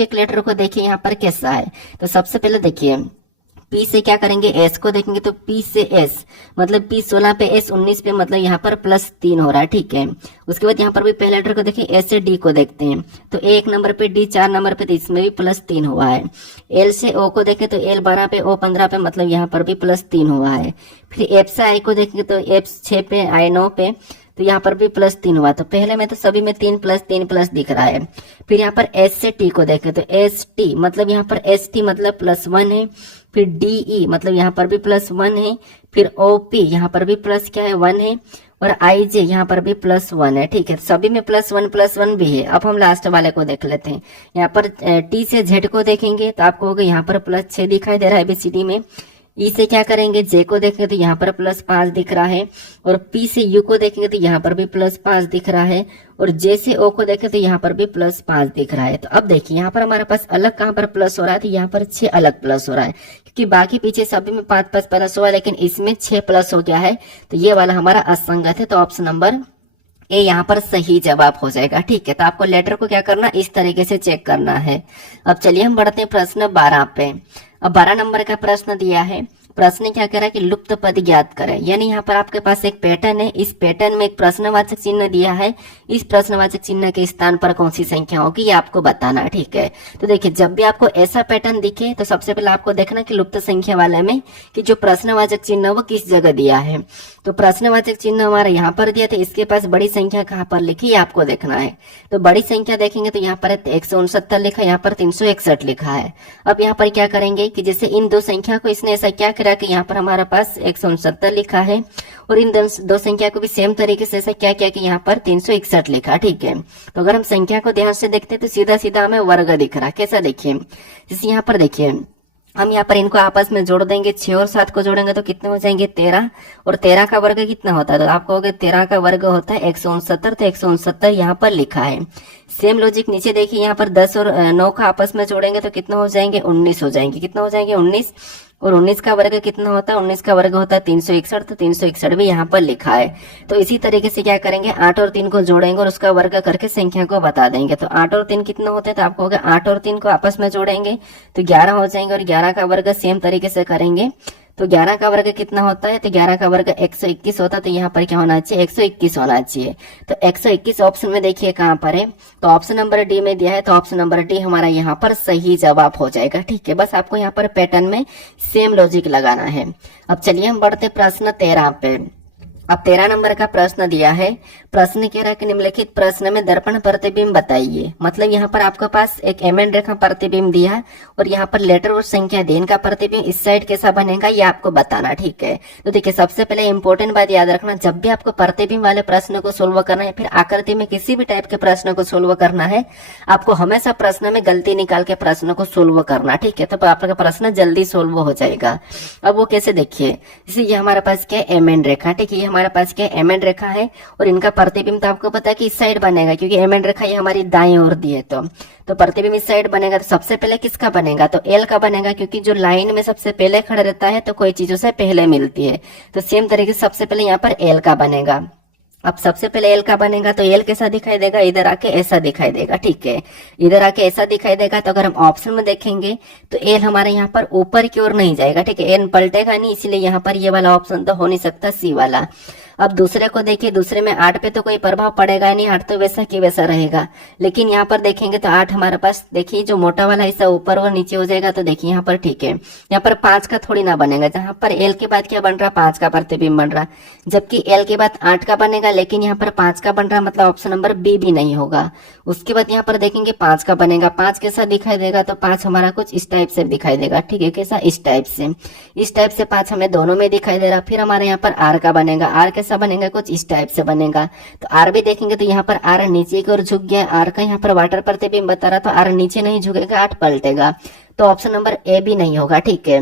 एक लेटर को देखिए यहाँ पर कैसा है। तो सबसे पहले देखिए P से क्या करेंगे, S को देखेंगे, तो P से S मतलब P 16 पे S 19 पे, मतलब यहाँ पर +3 हो रहा है, ठीक है। उसके बाद यहाँ पर भी पहले लेटर को देखिए, S से D को देखते हैं, तो 1 नंबर पे D 4 नंबर पे, तो इसमें भी +3 हुआ है। L से O को देखें तो L 12 पे O 15 पे, मतलब यहाँ पर भी +3 हुआ है। फिर F से I को देखेंगे तो F 6 पे I 9 पे, तो यहाँ पर भी +3 हुआ। तो पहले में तो सभी में 3 + 3 + दिख रहा है। फिर यहाँ पर S से T को देखें तो ST मतलब यहाँ पर ST मतलब +1 है। फिर DE मतलब यहाँ पर भी +1 है। फिर OP यहाँ पर भी प्लस क्या है 1 है, और IJ यहाँ पर भी +1 है, ठीक है। सभी में +1 भी है। अब हम लास्ट वाले को देख लेते हैं। यहाँ पर T से Z को देखेंगे तो आपको होगा यहाँ पर +6 दिखाई दे रहा है ABCD में। ई से क्या करेंगे, जे को देखेंगे तो यहाँ पर +5 दिख रहा है, और पी से यू को देखेंगे तो यहाँ पर भी +5 दिख रहा है, और जे से ओ को देखें तो यहाँ पर भी +5 दिख रहा है। तो अब देखिए यहाँ पर हमारे पास अलग कहाँ पर प्लस हो रहा है, तो यहाँ पर 6 अलग प्लस हो रहा है, क्योंकि बाकी पीछे सभी में 5 प्लस हुआ है, लेकिन इसमें 6 प्लस हो गया है, तो ये वाला हमारा असंगत है। तो ऑप्शन नंबर ए यहाँ पर सही जवाब हो जाएगा। ठीक है, तो आपको लेटर को क्या करना, इस तरीके से चेक करना है। अब चलिए हम बढ़ते हैं प्रश्न 12 पे। अब 12 नंबर का प्रश्न दिया है। प्रश्न क्या कह रहा है कि लुप्त पद ज्ञात करें, यानी यहाँ पर आपके पास एक पैटर्न है, इस पैटर्न में एक प्रश्नवाचक चिन्ह दिया है, इस प्रश्नवाचक चिन्ह के स्थान पर कौन सी संख्या होगी ये आपको बताना है। ठीक है, तो देखिए जब भी आपको ऐसा पैटर्न दिखे तो सबसे पहले आपको देखना कि लुप्त संख्या वाले में कि जो प्रश्नवाचक चिन्ह वो किस जगह दिया है। तो प्रश्नवाचक चिन्ह हमारा यहाँ पर दिया था, इसके पास बड़ी संख्या कहाँ पर लिखी है आपको देखना है। तो बड़ी संख्या देखेंगे तो यहाँ पर 169 लिखा है, यहाँ पर 361 लिखा है। अब यहाँ पर क्या करेंगे कि जैसे इन दो संख्या को इसने ऐसा क्या करा कि यहाँ पर हमारे पास 169 लिखा है, और इन दो संख्या को भी सेम तरीके से ऐसा क्या किया कि यहाँ पर 361 लिखा। ठीक है, तो अगर हम संख्या को ध्यान से देखते हैं तो सीधा सीधा हमें वर्ग दिख रहा है। कैसा देखिए, जैसे यहाँ पर देखिए हम यहाँ पर इनको आपस में जोड़ देंगे, 6 और 7 को जोड़ेंगे तो कितने हो जाएंगे 13, और 13 का वर्ग कितना होता है, तो आप कहोगे 13 का वर्ग होता है 169, तो 169 यहाँ पर लिखा है। सेम लॉजिक नीचे देखिए, यहाँ पर 10 और 9 का आपस में जोड़ेंगे तो कितना हो जाएंगे 19 हो जाएंगे। कितना हो जाएंगे 19, और 19 का वर्ग कितना होता है, 19 का वर्ग होता है 361, तो 361 भी यहाँ पर लिखा है। तो इसी तरीके से क्या करेंगे, 8 और 3 को जोड़ेंगे और उसका वर्ग करके संख्या को बता देंगे। तो 8 और 3 कितना होते हैं, तो आपको होगा 8 और 3 को आपस में जोड़ेंगे तो 11 हो जाएंगे, और 11 का वर्ग सेम तरीके से करेंगे तो 11 का वर्ग कितना होता है, तो 11 का वर्ग 121 होता है, तो यहाँ पर क्या होना चाहिए 121 होना चाहिए। तो 121 ऑप्शन में देखिए कहाँ पर है, तो ऑप्शन नंबर डी में दिया है, तो ऑप्शन नंबर डी हमारा यहाँ पर सही जवाब हो जाएगा। ठीक है, बस आपको यहाँ पर पैटर्न में सेम लॉजिक लगाना है। अब चलिए हम बढ़ते प्रश्न 13 पे। अब 13 नंबर का प्रश्न दिया है। प्रश्न कह रहा है कि निम्नलिखित प्रश्न में दर्पण प्रतिबिंब बताइए। मतलब यहाँ पर आपके पास एक एमएन रेखा प्रतिबिंब दिया है, और यहाँ पर लेटर और संख्या देन का प्रतिबिंब इस साइड कैसा बनेगा ये आपको बताना। ठीक है, तो देखिए सबसे पहले इंपॉर्टेंट बात याद रखना, जब भी आपको प्रतिबिंब वाले प्रश्न को सोल्व करना है, फिर आकृति में किसी भी टाइप के प्रश्न को सोल्व करना है, आपको हमेशा प्रश्न में गलती निकाल के प्रश्न को सोल्व करना। ठीक है, तो आपका प्रश्न जल्दी सोल्व हो जाएगा। अब वो कैसे देखिए, जैसे ये हमारे पास क्या है एमएन रेखा। ठीक है, ये हमारे पास क्या एमएन रेखा है, और इनका प्रतिबिंब तो आपको पता है कि इस साइड बनेगा, क्योंकि एमएन रेखा ये हमारी दाएं ओर दी है, तो प्रतिबिंब इस साइड बनेगा। तो सबसे पहले किसका बनेगा, तो एल का बनेगा, क्योंकि जो लाइन में सबसे पहले खड़ा रहता है तो कोई चीज उसे पहले मिलती है। तो सेम तरीके से सबसे पहले यहाँ पर एल का बनेगा। अब सबसे पहले एल का बनेगा तो एल कैसा दिखाई देगा, इधर आके ऐसा दिखाई देगा। ठीक है, इधर आके ऐसा दिखाई देगा। तो अगर हम ऑप्शन में देखेंगे तो एल हमारे यहाँ पर ऊपर की ओर नहीं जाएगा। ठीक है, एल पलटेगा नहीं, इसलिए यहाँ पर ये वाला ऑप्शन तो हो नहीं सकता, सी वाला। अब दूसरे को देखिए, दूसरे में 8 पे तो कोई प्रभाव पड़ेगा नहीं, 8 तो वैसा की वैसा रहेगा। लेकिन यहाँ पर देखेंगे तो 8 हमारे पास देखिए जो मोटा वाला हिस्सा ऊपर और नीचे हो जाएगा। तो देखिए यहाँ पर ठीक है, यहाँ पर 5 का थोड़ी ना बनेगा, जहां पर एल के बाद क्या बन रहा 5 का प्रतिबिंब बन रहा, जबकि एल के बाद 8 का बनेगा, लेकिन यहाँ पर 5 का बन रहा, मतलब ऑप्शन नंबर बी भी नहीं होगा। उसके बाद यहाँ पर देखेंगे 5 का बनेगा, 5 कैसा दिखाई देगा, तो 5 हमारा कुछ इस टाइप से दिखाई देगा। ठीक है, कैसा इस टाइप से 5 हमें दोनों में दिखाई दे रहा। फिर हमारे यहाँ पर आर का बनेगा, आर कैसा बनेगा, कुछ इस टाइप से बनेगा। तो आर भी देखेंगे तो यहाँ पर आर नीचे की ओर झुक गया, आर का यहाँ पर वाटर प्रतिबिंब बता रहा, तो आर नीचे नहीं झुकेगा, 8 पलटेगा। तो ऑप्शन नंबर ए भी नहीं होगा। ठीक है,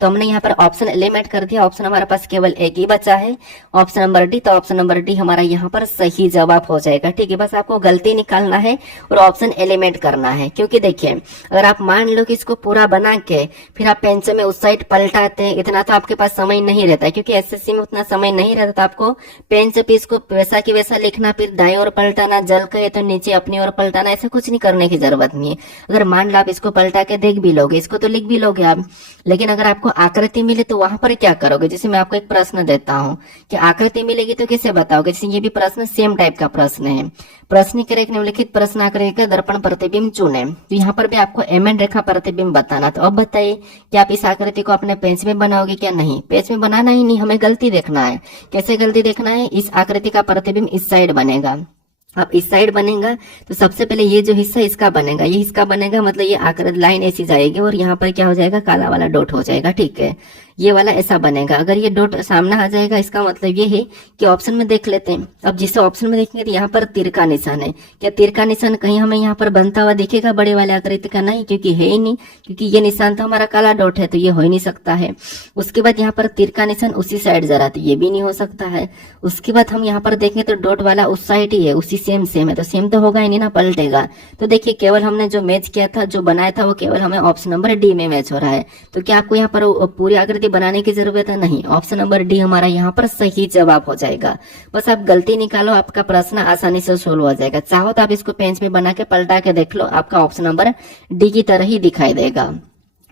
तो हमने यहाँ पर ऑप्शन एलिमिनेट कर दिया, ऑप्शन हमारे पास केवल एक ही बचा है, ऑप्शन नंबर डी। तो ऑप्शन नंबर डी हमारा यहाँ पर सही जवाब हो जाएगा। ठीक है, बस आपको गलती निकालना है और ऑप्शन एलिमिनेट करना है। क्योंकि देखिए अगर आप मान लो कि इसको पूरा बना के फिर आप पेंसिल में उस साइड पलटाते हैं, इतना तो आपके पास समय नहीं रहता है, क्योंकि एसएससी में उतना समय नहीं रहता। तो आपको पेन से पीस को वैसा की वैसा लिखना, फिर दाएं ओर पलटाना, जल के तो नीचे अपनी ओर पलटाना, ऐसा कुछ नहीं करने की जरूरत नहीं है। अगर मान लो आप इसको पलटा के देख भी लोगे, इसको तो लिख भी लोगे आप, लेकिन अगर आपको आकृति मिले तो वहां पर क्या करोगे। जैसे मैं आपको एक प्रश्न देता हूं कि आकृति मिलेगी तो कैसे बताओगे, जैसे ये भी प्रश्न सेम टाइप का प्रश्न है। प्रश्न करे निम्नलिखित प्रश्न आकृति का दर्पण प्रतिबिंब चुने, तो यहाँ पर भी आपको एमएन रेखा प्रतिबिंब बताना। तो अब बताइए कि आप इस आकृति को अपने पेज में बनाओगे क्या, नहीं, पेज में बनाना ही नहीं, हमें गलती देखना है। कैसे गलती देखना है, इस आकृति का प्रतिबिंब इस साइड बनेगा। अब इस साइड बनेगा तो सबसे पहले ये जो हिस्सा इसका बनेगा, ये इसका बनेगा, मतलब ये आकृति लाइन ऐसी जाएगी और यहाँ पर क्या हो जाएगा, काला वाला डॉट हो जाएगा। ठीक है, ये वाला ऐसा बनेगा। अगर ये डॉट सामने आ जाएगा इसका मतलब ये है कि ऑप्शन में देख लेते हैं। अब जिसे ऑप्शन में देखेंगे तो यहाँ पर तीर का निशान है। क्या तीर का निशान कहीं हमें यहाँ पर बनता हुआ दिखेगा बड़े वाले आकृति का? नहीं, क्योंकि है ही नहीं, क्योंकि ये निशान तो हमारा काला डॉट है, तो ये हो ही नहीं सकता है। उसके बाद यहाँ पर तीर का निशान उसी साइड जरा, तो ये भी नहीं हो सकता है। उसके बाद हम यहाँ पर देखेंगे तो डॉट वाला उस साइड ही है, उसी सेम है, तो सेम तो होगा ही नहीं ना, पलटेगा। तो देखिए केवल हमने जो मैच किया था, जो बनाया था, वो केवल हमें ऑप्शन नंबर डी में मैच हो रहा है। तो क्या आपको यहाँ पर पूरी आकृति बनाने की जरूरत है? नहीं, ऑप्शन नंबर डी हमारा यहाँ पर सही जवाब हो जाएगा। बस आप गलती निकालो, आपका प्रश्न आसानी से सोल्व हो जाएगा। चाहो तो आप इसको पेंच में बना के पलटा के देख लो, आपका ऑप्शन नंबर डी की तरह ही दिखाई देगा।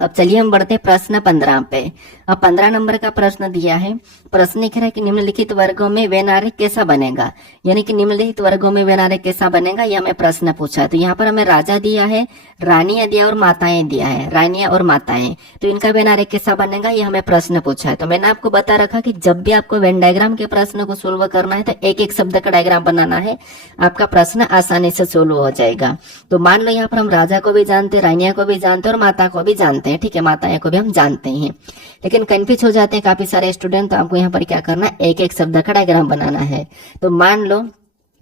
अब चलिए हम बढ़ते हैं प्रश्न 15 पे। अब 15 नंबर का प्रश्न दिया है। प्रश्न लिख रहा है कि निम्नलिखित वर्गों में वेन आरेख कैसा बनेगा, यानी कि निम्नलिखित वर्गों में वेन आरेख कैसा बनेगा, यह हमें प्रश्न पूछा है। तो यहाँ पर हमें राजा दिया है, रानियां दिया और माताएं दिया है, रानियां और माताएं। तो इनका वेन आरेख कैसा बनेगा, यह हमें प्रश्न पूछा है। तो मैंने आपको बता रखा कि जब भी आपको वेन डायग्राम के प्रश्न को सोल्व करना है तो एक एक शब्द का डायग्राम बनाना है, आपका प्रश्न आसानी से सोल्व हो जाएगा। तो मान लो यहाँ पर हम राजा को भी जानते, रानिया को भी जानते और माता को भी जानते हैं, ठीक है, माताएं को भी हम जानते हैं। लेकिन कंफ्यूज हो जाते हैं काफी सारे स्टूडेंट, तो आपको यहाँ पर क्या करना है, एक एक शब्द का डायग्राम बनाना है। तो मान लो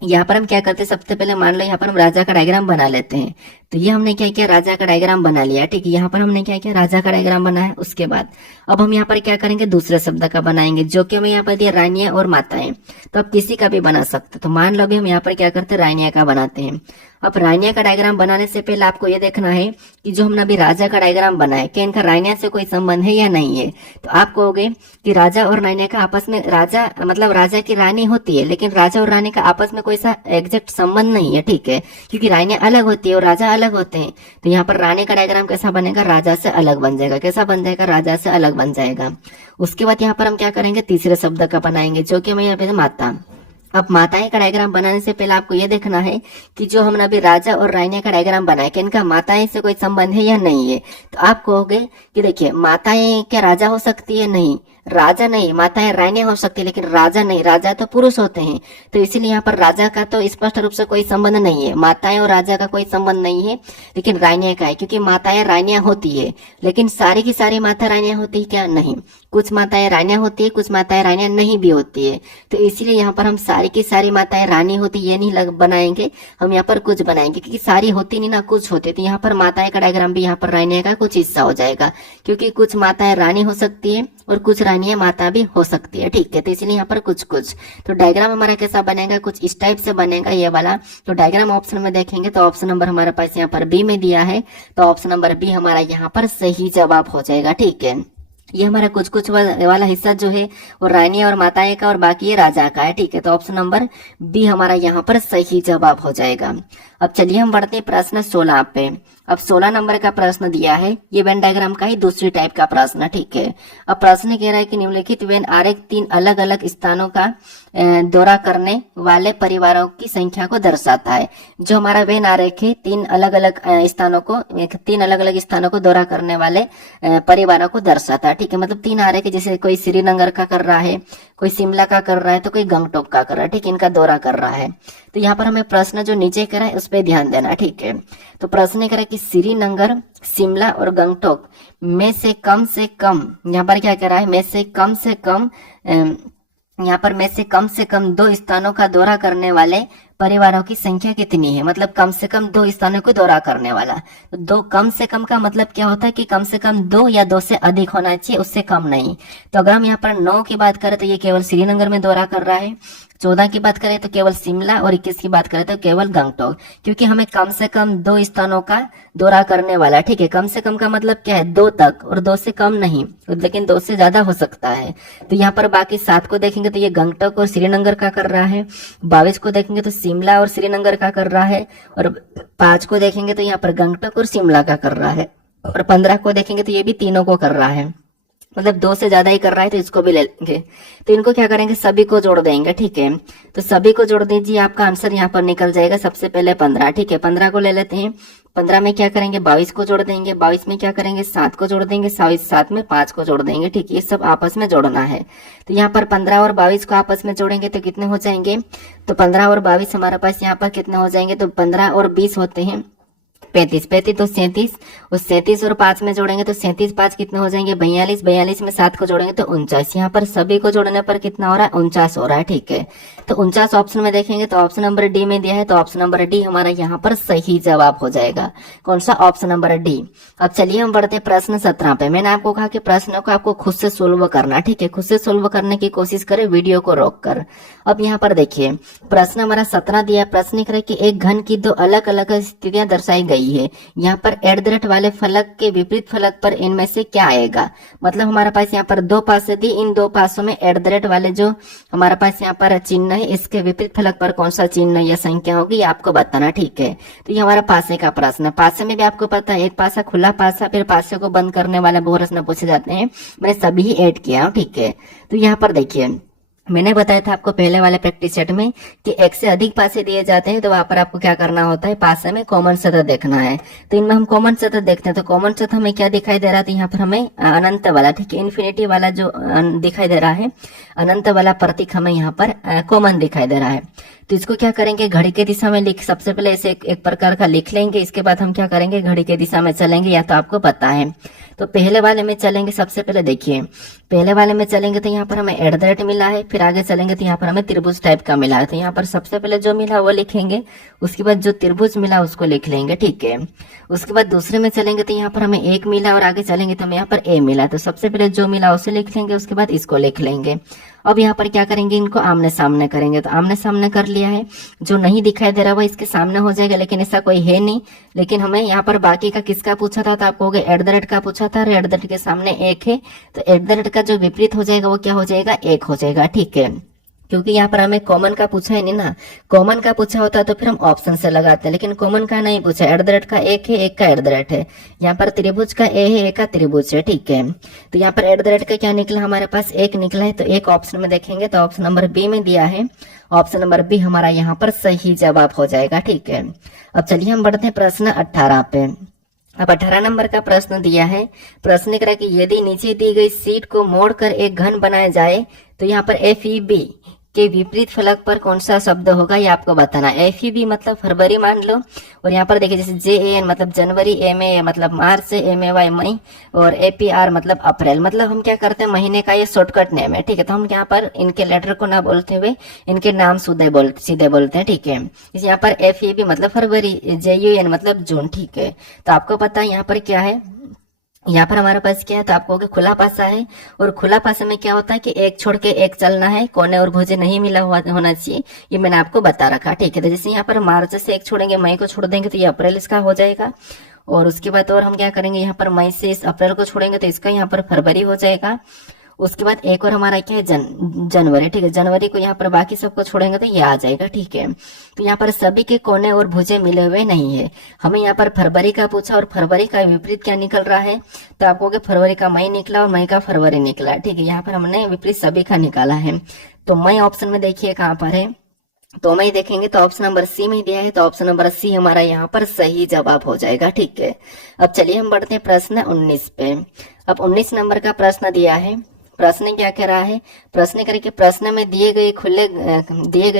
यहाँ पर हम क्या करते हैं, सबसे पहले मान लो यहाँ पर हम राजा का डायग्राम बना लेते हैं। तो ये हमने क्या किया, राजा का डायग्राम बना लिया, ठीक है। यहाँ पर हमने क्या किया, राजा का डायग्राम बनाया। उसके बाद अब हम यहाँ पर क्या करेंगे, दूसरे शब्द का बनाएंगे, जो कि हमें यहाँ पर दिया रानियां और माताएं। तो आप किसी का भी बना सकते। तो मान लो भी हम यहाँ पर क्या करते हैं, रानिया का बनाते हैं। अब रानिया का डायग्राम बनाने से पहले आपको ये देखना है कि जो हमने अभी राजा का डायग्राम बनाया, क्या इनका रानिया से कोई संबंध है या नहीं है। तो आप कहोगे कि राजा और रानिया का आपस में, राजा मतलब राजा की रानी होती है, लेकिन राजा और रानी का आपस में कोई सा एग्जैक्ट संबंध नहीं है, ठीक है, क्योंकि रानियां अलग होती है और राजा अलग होते हैं। तो यहाँ पर रानी का डायग्राम कैसा बनेगा, राजा से अलग बन जाएगा। कैसा बन जाएगा, राजा से अलग बन जाएगा। उसके बाद यहाँ पर हम क्या करेंगे, तीसरे शब्द का बनाएंगे, जो कि हमें यहाँ पे माता। अब माताएं का डायग्राम बनाने से पहले आपको यह देखना है कि जो हमने अभी राजा और रानिया का डायग्राम बनाया, कि इनका माताएं से कोई संबंध है या नहीं है। तो आप कहोगे कि देखिए माताएं क्या राजा हो सकती है, नहीं, राजा नहीं, माताएं रानियां हो सकती है, लेकिन राजा नहीं, राजा तो पुरुष होते हैं। तो इसीलिए यहाँ पर राजा का तो स्पष्ट रूप से कोई संबंध नहीं है, माताएं और राजा का कोई संबंध नहीं है, लेकिन रानिया का है, क्योंकि माताएं रानियां होती है। लेकिन सारी की सारी माता रानियां होती है क्या, नहीं, कुछ माताएं रानियां होती है, कुछ माताएं रानियां नहीं भी होती है। तो इसीलिए यहाँ पर हम सारी की सारी माताएं रानी होती ये नहीं बनाएंगे, हम यहाँ पर कुछ बनाएंगे, क्योंकि सारी होती नहीं ना, कुछ होती। तो यहाँ पर माताएं का डायग्राम भी यहाँ पर रानिया का कुछ हिस्सा हो जाएगा, क्योंकि कुछ माताएं रानी हो सकती है और कुछ रानियां माता भी हो सकती है, ठीक है। तो इसलिए यहाँ पर कुछ कुछ। तो डायग्राम हमारा कैसा बनेगा, कुछ इस टाइप से बनेगा ये वाला। तो डायग्राम ऑप्शन में देखेंगे तो ऑप्शन नंबर हमारे पास यहाँ पर बी में दिया है, तो ऑप्शन नंबर बी हमारा यहाँ पर सही जवाब हो जाएगा, ठीक है। ये हमारा कुछ कुछ वाला हिस्सा जो है वो रानिया और माताएं का और बाकी ये राजा का है, ठीक है। तो ऑप्शन नंबर बी हमारा यहाँ पर सही जवाब हो जाएगा। अब चलिए हम बढ़ते हैं प्रश्न 16 पे। अब 16 नंबर का प्रश्न दिया है, ये वेन डायग्राम का ही दूसरी टाइप का प्रश्न, ठीक है। अब प्रश्न कह रहा है कि निम्नलिखित वेन आरेख 3 अलग अलग स्थानों का दौरा करने वाले परिवारों की संख्या को दर्शाता है। जो हमारा वेन आरेख है 3 अलग अलग स्थानों को दौरा करने वाले परिवारों को दर्शाता है, ठीक है। मतलब 3 आरेख, जैसे कोई श्रीनगर का कर रहा है, कोई शिमला का कर रहा है, तो कोई गंगटोक का कर रहा है, ठीक है, इनका दौरा कर रहा है। तो यहाँ पर हमें प्रश्न जो नीचे करा है उस पर ध्यान देना, ठीक है। तो प्रश्न करा कि श्रीनगर, शिमला और गंगटोक में से कम, यहाँ पर क्या करा है, में से कम 2 स्थानों का दौरा करने वाले परिवारों की संख्या कितनी है। मतलब कम से कम 2 स्थानों को दौरा करने वाला। तो 2 कम से कम का मतलब क्या होता है कि कम से कम 2 या 2 से अधिक होना चाहिए, उससे कम नहीं। तो अगर हम यहाँ पर 9 की बात करें तो ये केवल श्रीनगर में दौरा कर रहा है, 14 की बात करें तो केवल शिमला और 21 की बात करें तो केवल गंगटोक, क्योंकि हमें कम से कम 2 स्थानों का दौरा करने वाला, ठीक है। कम से कम का मतलब क्या है, 2 तक, और 2 से कम नहीं, लेकिन 2 से ज्यादा हो सकता है। तो यहाँ पर बाकी 7 को देखेंगे तो ये गंगटोक और श्रीनगर का कर रहा है, 22 को देखेंगे तो शिमला और श्रीनगर का कर रहा है, और 5 को देखेंगे तो यहाँ पर गंगटोक और शिमला का कर रहा है, और 15 को देखेंगे तो ये भी तीनों को कर रहा है, मतलब 2 से ज्यादा ही कर रहा है, तो इसको भी ले लेंगे। तो इनको क्या करेंगे, सभी को जोड़ देंगे, ठीक है। तो सभी को जोड़ दीजिए, आपका आंसर यहाँ पर निकल जाएगा। सबसे पहले 15, ठीक है, 15 को ले लेते हैं। 15 में क्या करेंगे, 22 को जोड़ देंगे, 22 में क्या करेंगे, 7 को जोड़ देंगे, 7 में 5 को जोड़ देंगे, ठीक है। ये सब आपस में जोड़ना है। तो यहाँ पर 15 और 22 को आपस में जोड़ेंगे तो कितने हो जाएंगे, तो 15 और 22 हमारे पास यहाँ पर कितने हो जाएंगे, तो 15 और 20 होते हैं, 35, 35 तो 37, उस 37 और 5 में जोड़ेंगे तो 37 5 कितने हो जाएंगे 42, 42 में 7 को जोड़ेंगे तो 49। यहाँ पर सभी को जोड़ने पर कितना हो रहा है 49 हो रहा है। ठीक है, तो 49 ऑप्शन में देखेंगे तो ऑप्शन नंबर डी में दिया है, तो ऑप्शन नंबर डी हमारा यहाँ पर सही जवाब हो जाएगा। कौन सा? Option number D. अब चलिए हम बढ़ते हैं प्रश्न 17 पे। मैंने आपको कहा कि प्रश्नों को आपको खुद से सोल्व करना। ठीक है, खुद से सोल्व करने की कोशिश करें वीडियो को रोककर। अब यहाँ पर देखिए प्रश्न हमारा 17 दिया है। प्रश्न करें कि एक घन की दो अलग अलग स्थितियां दर्शाई गई है, यहाँ पर @ वाले फलक के विपरीत फलक पर इनमें से क्या आएगा। मतलब हमारे पास यहाँ पर दो पासे दी, इन दो पासों में @ वाले जो हमारे पास यहाँ पर चिन्ह है, इसके विपरीत फलक पर कौन सा चिन्ह या संख्या होगी, ये आपको बताना। ठीक है, तो ये हमारा पासे का प्रश्न है। पासे में भी आपको पता है एक पासा खुला पासा, फिर पासे को बंद करने वाले प्रश्न पूछे जाते हैं। मैंने सभी ऐड किया। ठीक है, तो यहाँ पर देखिए मैंने बताया था आपको पहले वाले प्रैक्टिस सेट में कि एक से अधिक पासे दिए जाते हैं तो वहां पर आपको क्या करना होता है, पासे में कॉमन सतह देखना है। तो इनमें हम कॉमन सतह देखते हैं, तो कॉमन सतह हमें क्या दिखाई दे रहा था, यहाँ पर हमें अनंत वाला, ठीक है, इन्फिनिटी वाला जो दिखाई दे रहा है, अनंत वाला प्रतीक हमें यहाँ पर कॉमन दिखाई दे रहा है। तो इसको क्या करेंगे, घड़ी के दिशा में सबसे पहले ऐसे एक प्रकार का लिख लेंगे। इसके बाद हम क्या करेंगे, घड़ी के दिशा में चलेंगे, या तो आपको पता है। तो पहले वाले में चलेंगे, सबसे पहले देखिए पहले वाले में चलेंगे तो यहाँ पर हमें @ मिला है, फिर आगे चलेंगे तो यहाँ पर हमें त्रिभुज टाइप का मिला है। तो यहाँ पर सबसे पहले जो मिला वो लिखेंगे, उसके बाद जो त्रिभुज मिला उसको लिख लेंगे। ठीक है, उसके बाद दूसरे में चलेंगे तो यहाँ पर हमें 1 मिला, और आगे चलेंगे तो हमें यहाँ पर A मिला। तो सबसे पहले जो मिला उसे लिख लेंगे, उसके बाद इसको लिख लेंगे। अब यहाँ पर क्या करेंगे, इनको आमने सामने करेंगे। तो आमने सामने कर लिया है, जो नहीं दिखाई दे रहा वो इसके सामने हो जाएगा, लेकिन ऐसा कोई है नहीं। लेकिन हमें यहाँ पर बाकी का किसका पूछा था, तो आपको @ का पूछा था, और @ के सामने 1 है, तो @ का जो विपरीत हो जाएगा वो क्या हो जाएगा, 1 हो जाएगा। ठीक है, क्योंकि यहाँ पर हमें कॉमन का पूछा है नहीं ना, कॉमन का पूछा होता तो फिर हम ऑप्शन से लगाते हैं, लेकिन कॉमन का नहीं पूछा, @ का 1 है, 1 का @ है। यहाँ पर त्रिभुज का A है, 1 का त्रिभुज है। ठीक है, तो यहाँ पर @ का क्या निकला, हमारे पास 1 निकला है। तो एक ऑप्शन में देखेंगे तो ऑप्शन नंबर बी में दिया है, ऑप्शन नंबर बी हमारा यहाँ पर सही जवाब हो जाएगा। ठीक है, अब चलिए हम बढ़ते हैं प्रश्न 18 पे। अब 18 नंबर का प्रश्न दिया है। प्रश्न करा कि यदि नीचे दी गई शीट को मोड़कर एक घन बनाया जाए तो यहाँ पर FEB के विपरीत फलक पर कौन सा शब्द होगा, ये आपको बताना। FEB मतलब फरवरी मान लो, और यहाँ पर देखिए जैसे JAN मतलब जनवरी, MA मतलब मार्च, MAY मई, और APR मतलब अप्रैल। मतलब हम क्या करते हैं, महीने का ये शॉर्टकट नेम है। ठीक है, तो हम यहाँ पर इनके लेटर को ना बोलते हुए इनके नाम सीधे बोलते हैं। ठीक है, जैसे यहाँ पर FEB मतलब फरवरी, JUN मतलब जून। ठीक है, तो आपको पता है यहाँ पर क्या है, यहाँ पर हमारे पास क्या है, तो आपको खुला पासा है, और खुला पासा में क्या होता है कि एक छोड़ के एक चलना है, कोने और भुजे नहीं मिला हुआ होना चाहिए, ये मैंने आपको बता रखा। ठीक है, तो जैसे यहाँ पर मार्च से एक छोड़ेंगे, मई को छोड़ देंगे तो ये अप्रैल इसका हो जाएगा, और उसके बाद और हम क्या करेंगे, यहाँ पर मई से इस अप्रैल को छोड़ेंगे तो इसका यहाँ पर फरवरी हो जाएगा। उसके बाद एक और हमारा क्या है, जनवरी। ठीक है, जनवरी को यहाँ पर बाकी सबको छोड़ेंगे तो ये आ जाएगा। ठीक है, तो यहाँ पर सभी के कोने और भुजे मिले हुए नहीं है। हमें यहाँ पर फरवरी का पूछा, और फरवरी का विपरीत क्या निकल रहा है, तो आपको फरवरी का मई निकला और मई का फरवरी निकला। ठीक है, यहाँ पर हमने विपरीत सभी का निकाला है। तो मई ऑप्शन में देखिए कहाँ पर है, तो मई देखेंगे तो ऑप्शन नंबर सी में दिया है, तो ऑप्शन नंबर सी हमारा यहाँ पर सही जवाब हो जाएगा। ठीक है, अब चलिए हम बढ़ते हैं प्रश्न 19 पे। अब 19 नंबर का प्रश्न दिया है। प्रश्न क्या कह रहा है, प्रश्न करके प्रश्न में दिए गए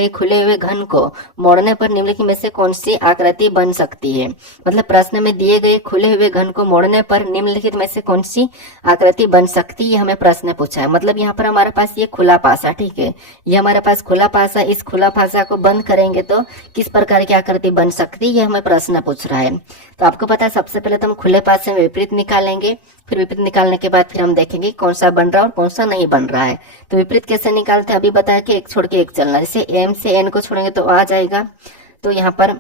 खुले हुए घन को मोड़ने पर निम्नलिखित में से कौन सी आकृति बन सकती है। मतलब प्रश्न में दिए गए खुले हुए घन को मोड़ने पर निम्नलिखित में से कौन सी आकृति बन सकती है, हमें प्रश्न पूछा है। मतलब यहाँ पर हमारे पास ये खुला पासा, ठीक है, ये हमारे पास खुला पासा, इस खुला पासा को बंद करेंगे तो किस प्रकार की आकृति बन सकती है, ये हमें प्रश्न पूछ रहा है। तो आपको पता है सबसे पहले तो हम खुले पासे में विपरीत निकालेंगे, फिर विपरीत निकालने के बाद फिर हम देखेंगे कौन सा बन रहा है और कौन सा नहीं बन रहा है। तो विपरीत कैसे निकालते हैं, अभी बताया कि एक छोड़ के एक चलना। जैसे M से N को छोड़ेंगे तो आ जाएगा, तो यहाँ पर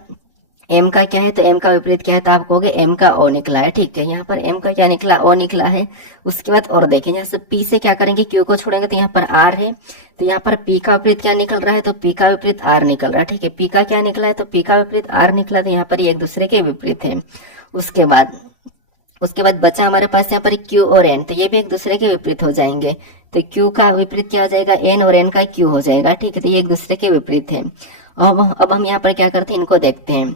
M का क्या है, तो M का विपरीत क्या है, तो आप कहोगे M का O निकला है। ठीक है, यहाँ पर M का क्या निकला, O निकला है। उसके बाद और देखें, यहाँ से P से क्या करेंगे, Q को छोड़ेंगे तो यहाँ पर R है, तो यहाँ पर P का विपरीत क्या निकल रहा है, तो P का विपरीत R निकल रहा है। ठीक है, P का क्या निकला है, तो P का विपरीत R निकला, तो यहाँ पर ये एक दूसरे के विपरीत है। उसके बाद बचा हमारे पास यहाँ पर Q और N, तो ये भी एक दूसरे के विपरीत हो जाएंगे। तो Q का विपरीत क्या हो जाएगा, N, और N का Q हो जाएगा। ठीक है, तो ये एक दूसरे के विपरीत है। अब हम यहाँ पर क्या करते हैं, इनको देखते हैं।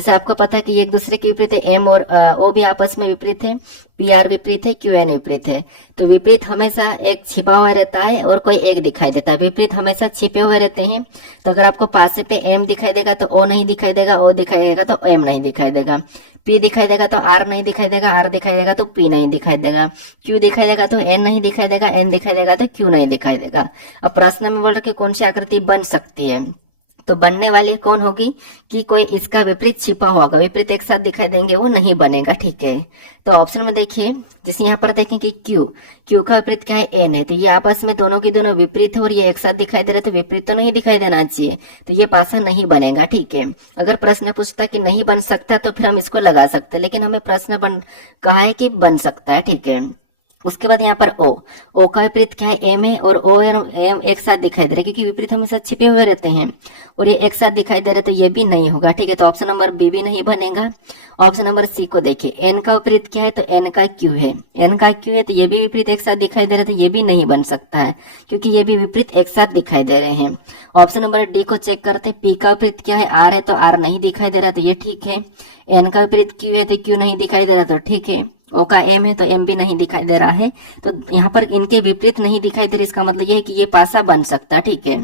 जैसे आपको पता है कि ये एक दूसरे के विपरीत है, एम और ओ भी आपस में विपरीत है, पी आर विपरीत है, क्यू एन विपरीत है। तो विपरीत हमेशा एक छिपा हुआ रहता है और कोई एक दिखाई देता है, विपरीत हमेशा छिपे हुए रहते हैं। तो अगर आपको पासे पे एम दिखाई देगा तो ओ नहीं दिखाई देगा, ओ दिखाई देगा तो एम नहीं दिखाई देगा, पी दिखाई देगा तो आर नहीं दिखाई देगा, आर दिखाई देगा तो पी नहीं दिखाई देगा, क्यू दिखाई देगा तो एन नहीं दिखाई देगा, एन दिखाई देगा तो क्यू नहीं दिखाई देगा। अब प्रश्न में बोल रहे कि कौन सी आकृति बन सकती है, तो बनने वाली कौन होगी कि कोई इसका विपरीत छिपा होगा, विपरीत एक साथ दिखाई देंगे, वो नहीं बनेगा। ठीक है, तो ऑप्शन में देखिए, जैसे यहाँ पर देखें कि क्यू का विपरीत क्या है, एन है, तो ये आपस में दोनों की दोनों विपरीत है और ये एक साथ दिखाई दे रहे, तो विपरीत तो नहीं दिखाई देना चाहिए, तो ये पासा नहीं बनेगा। ठीक है, अगर प्रश्न पूछता कि नहीं बन सकता तो फिर हम इसको लगा सकते, लेकिन हमें प्रश्न कहा है कि बन सकता है। ठीक है, उसके बाद यहाँ पर ओ का विपरीत क्या है, एम है, और ओ और एम एक साथ दिखाई दे रहे, क्योंकि विपरीत हमेशा छिपे हुए रहते हैं और ये एक साथ दिखाई दे रहे, तो ये भी नहीं होगा। ठीक है, तो ऑप्शन नंबर बी भी नहीं बनेगा। ऑप्शन नंबर सी को देखिए, एन का विपरीत क्या है, तो एन का क्यू है, एन का क्यू है, तो ये भी विपरीत एक साथ दिखाई दे रहे, तो ये भी नहीं बन सकता है, क्योंकि ये भी विपरीत एक साथ दिखाई दे रहे हैं। ऑप्शन नंबर डी को चेक करते हैं, पी का विपरीत क्या है, आर है, तो आर नहीं दिखाई दे रहा, तो ये ठीक है। एन का विपरीत क्यू है, तो क्यू नहीं दिखाई दे रहा, तो ठीक है। ओ का एम है, तो एम भी नहीं दिखाई दे रहा है, तो यहाँ पर इनके विपरीत नहीं दिखाई दे रही, इसका मतलब ये है कि ये पासा बन सकता है। ठीक है,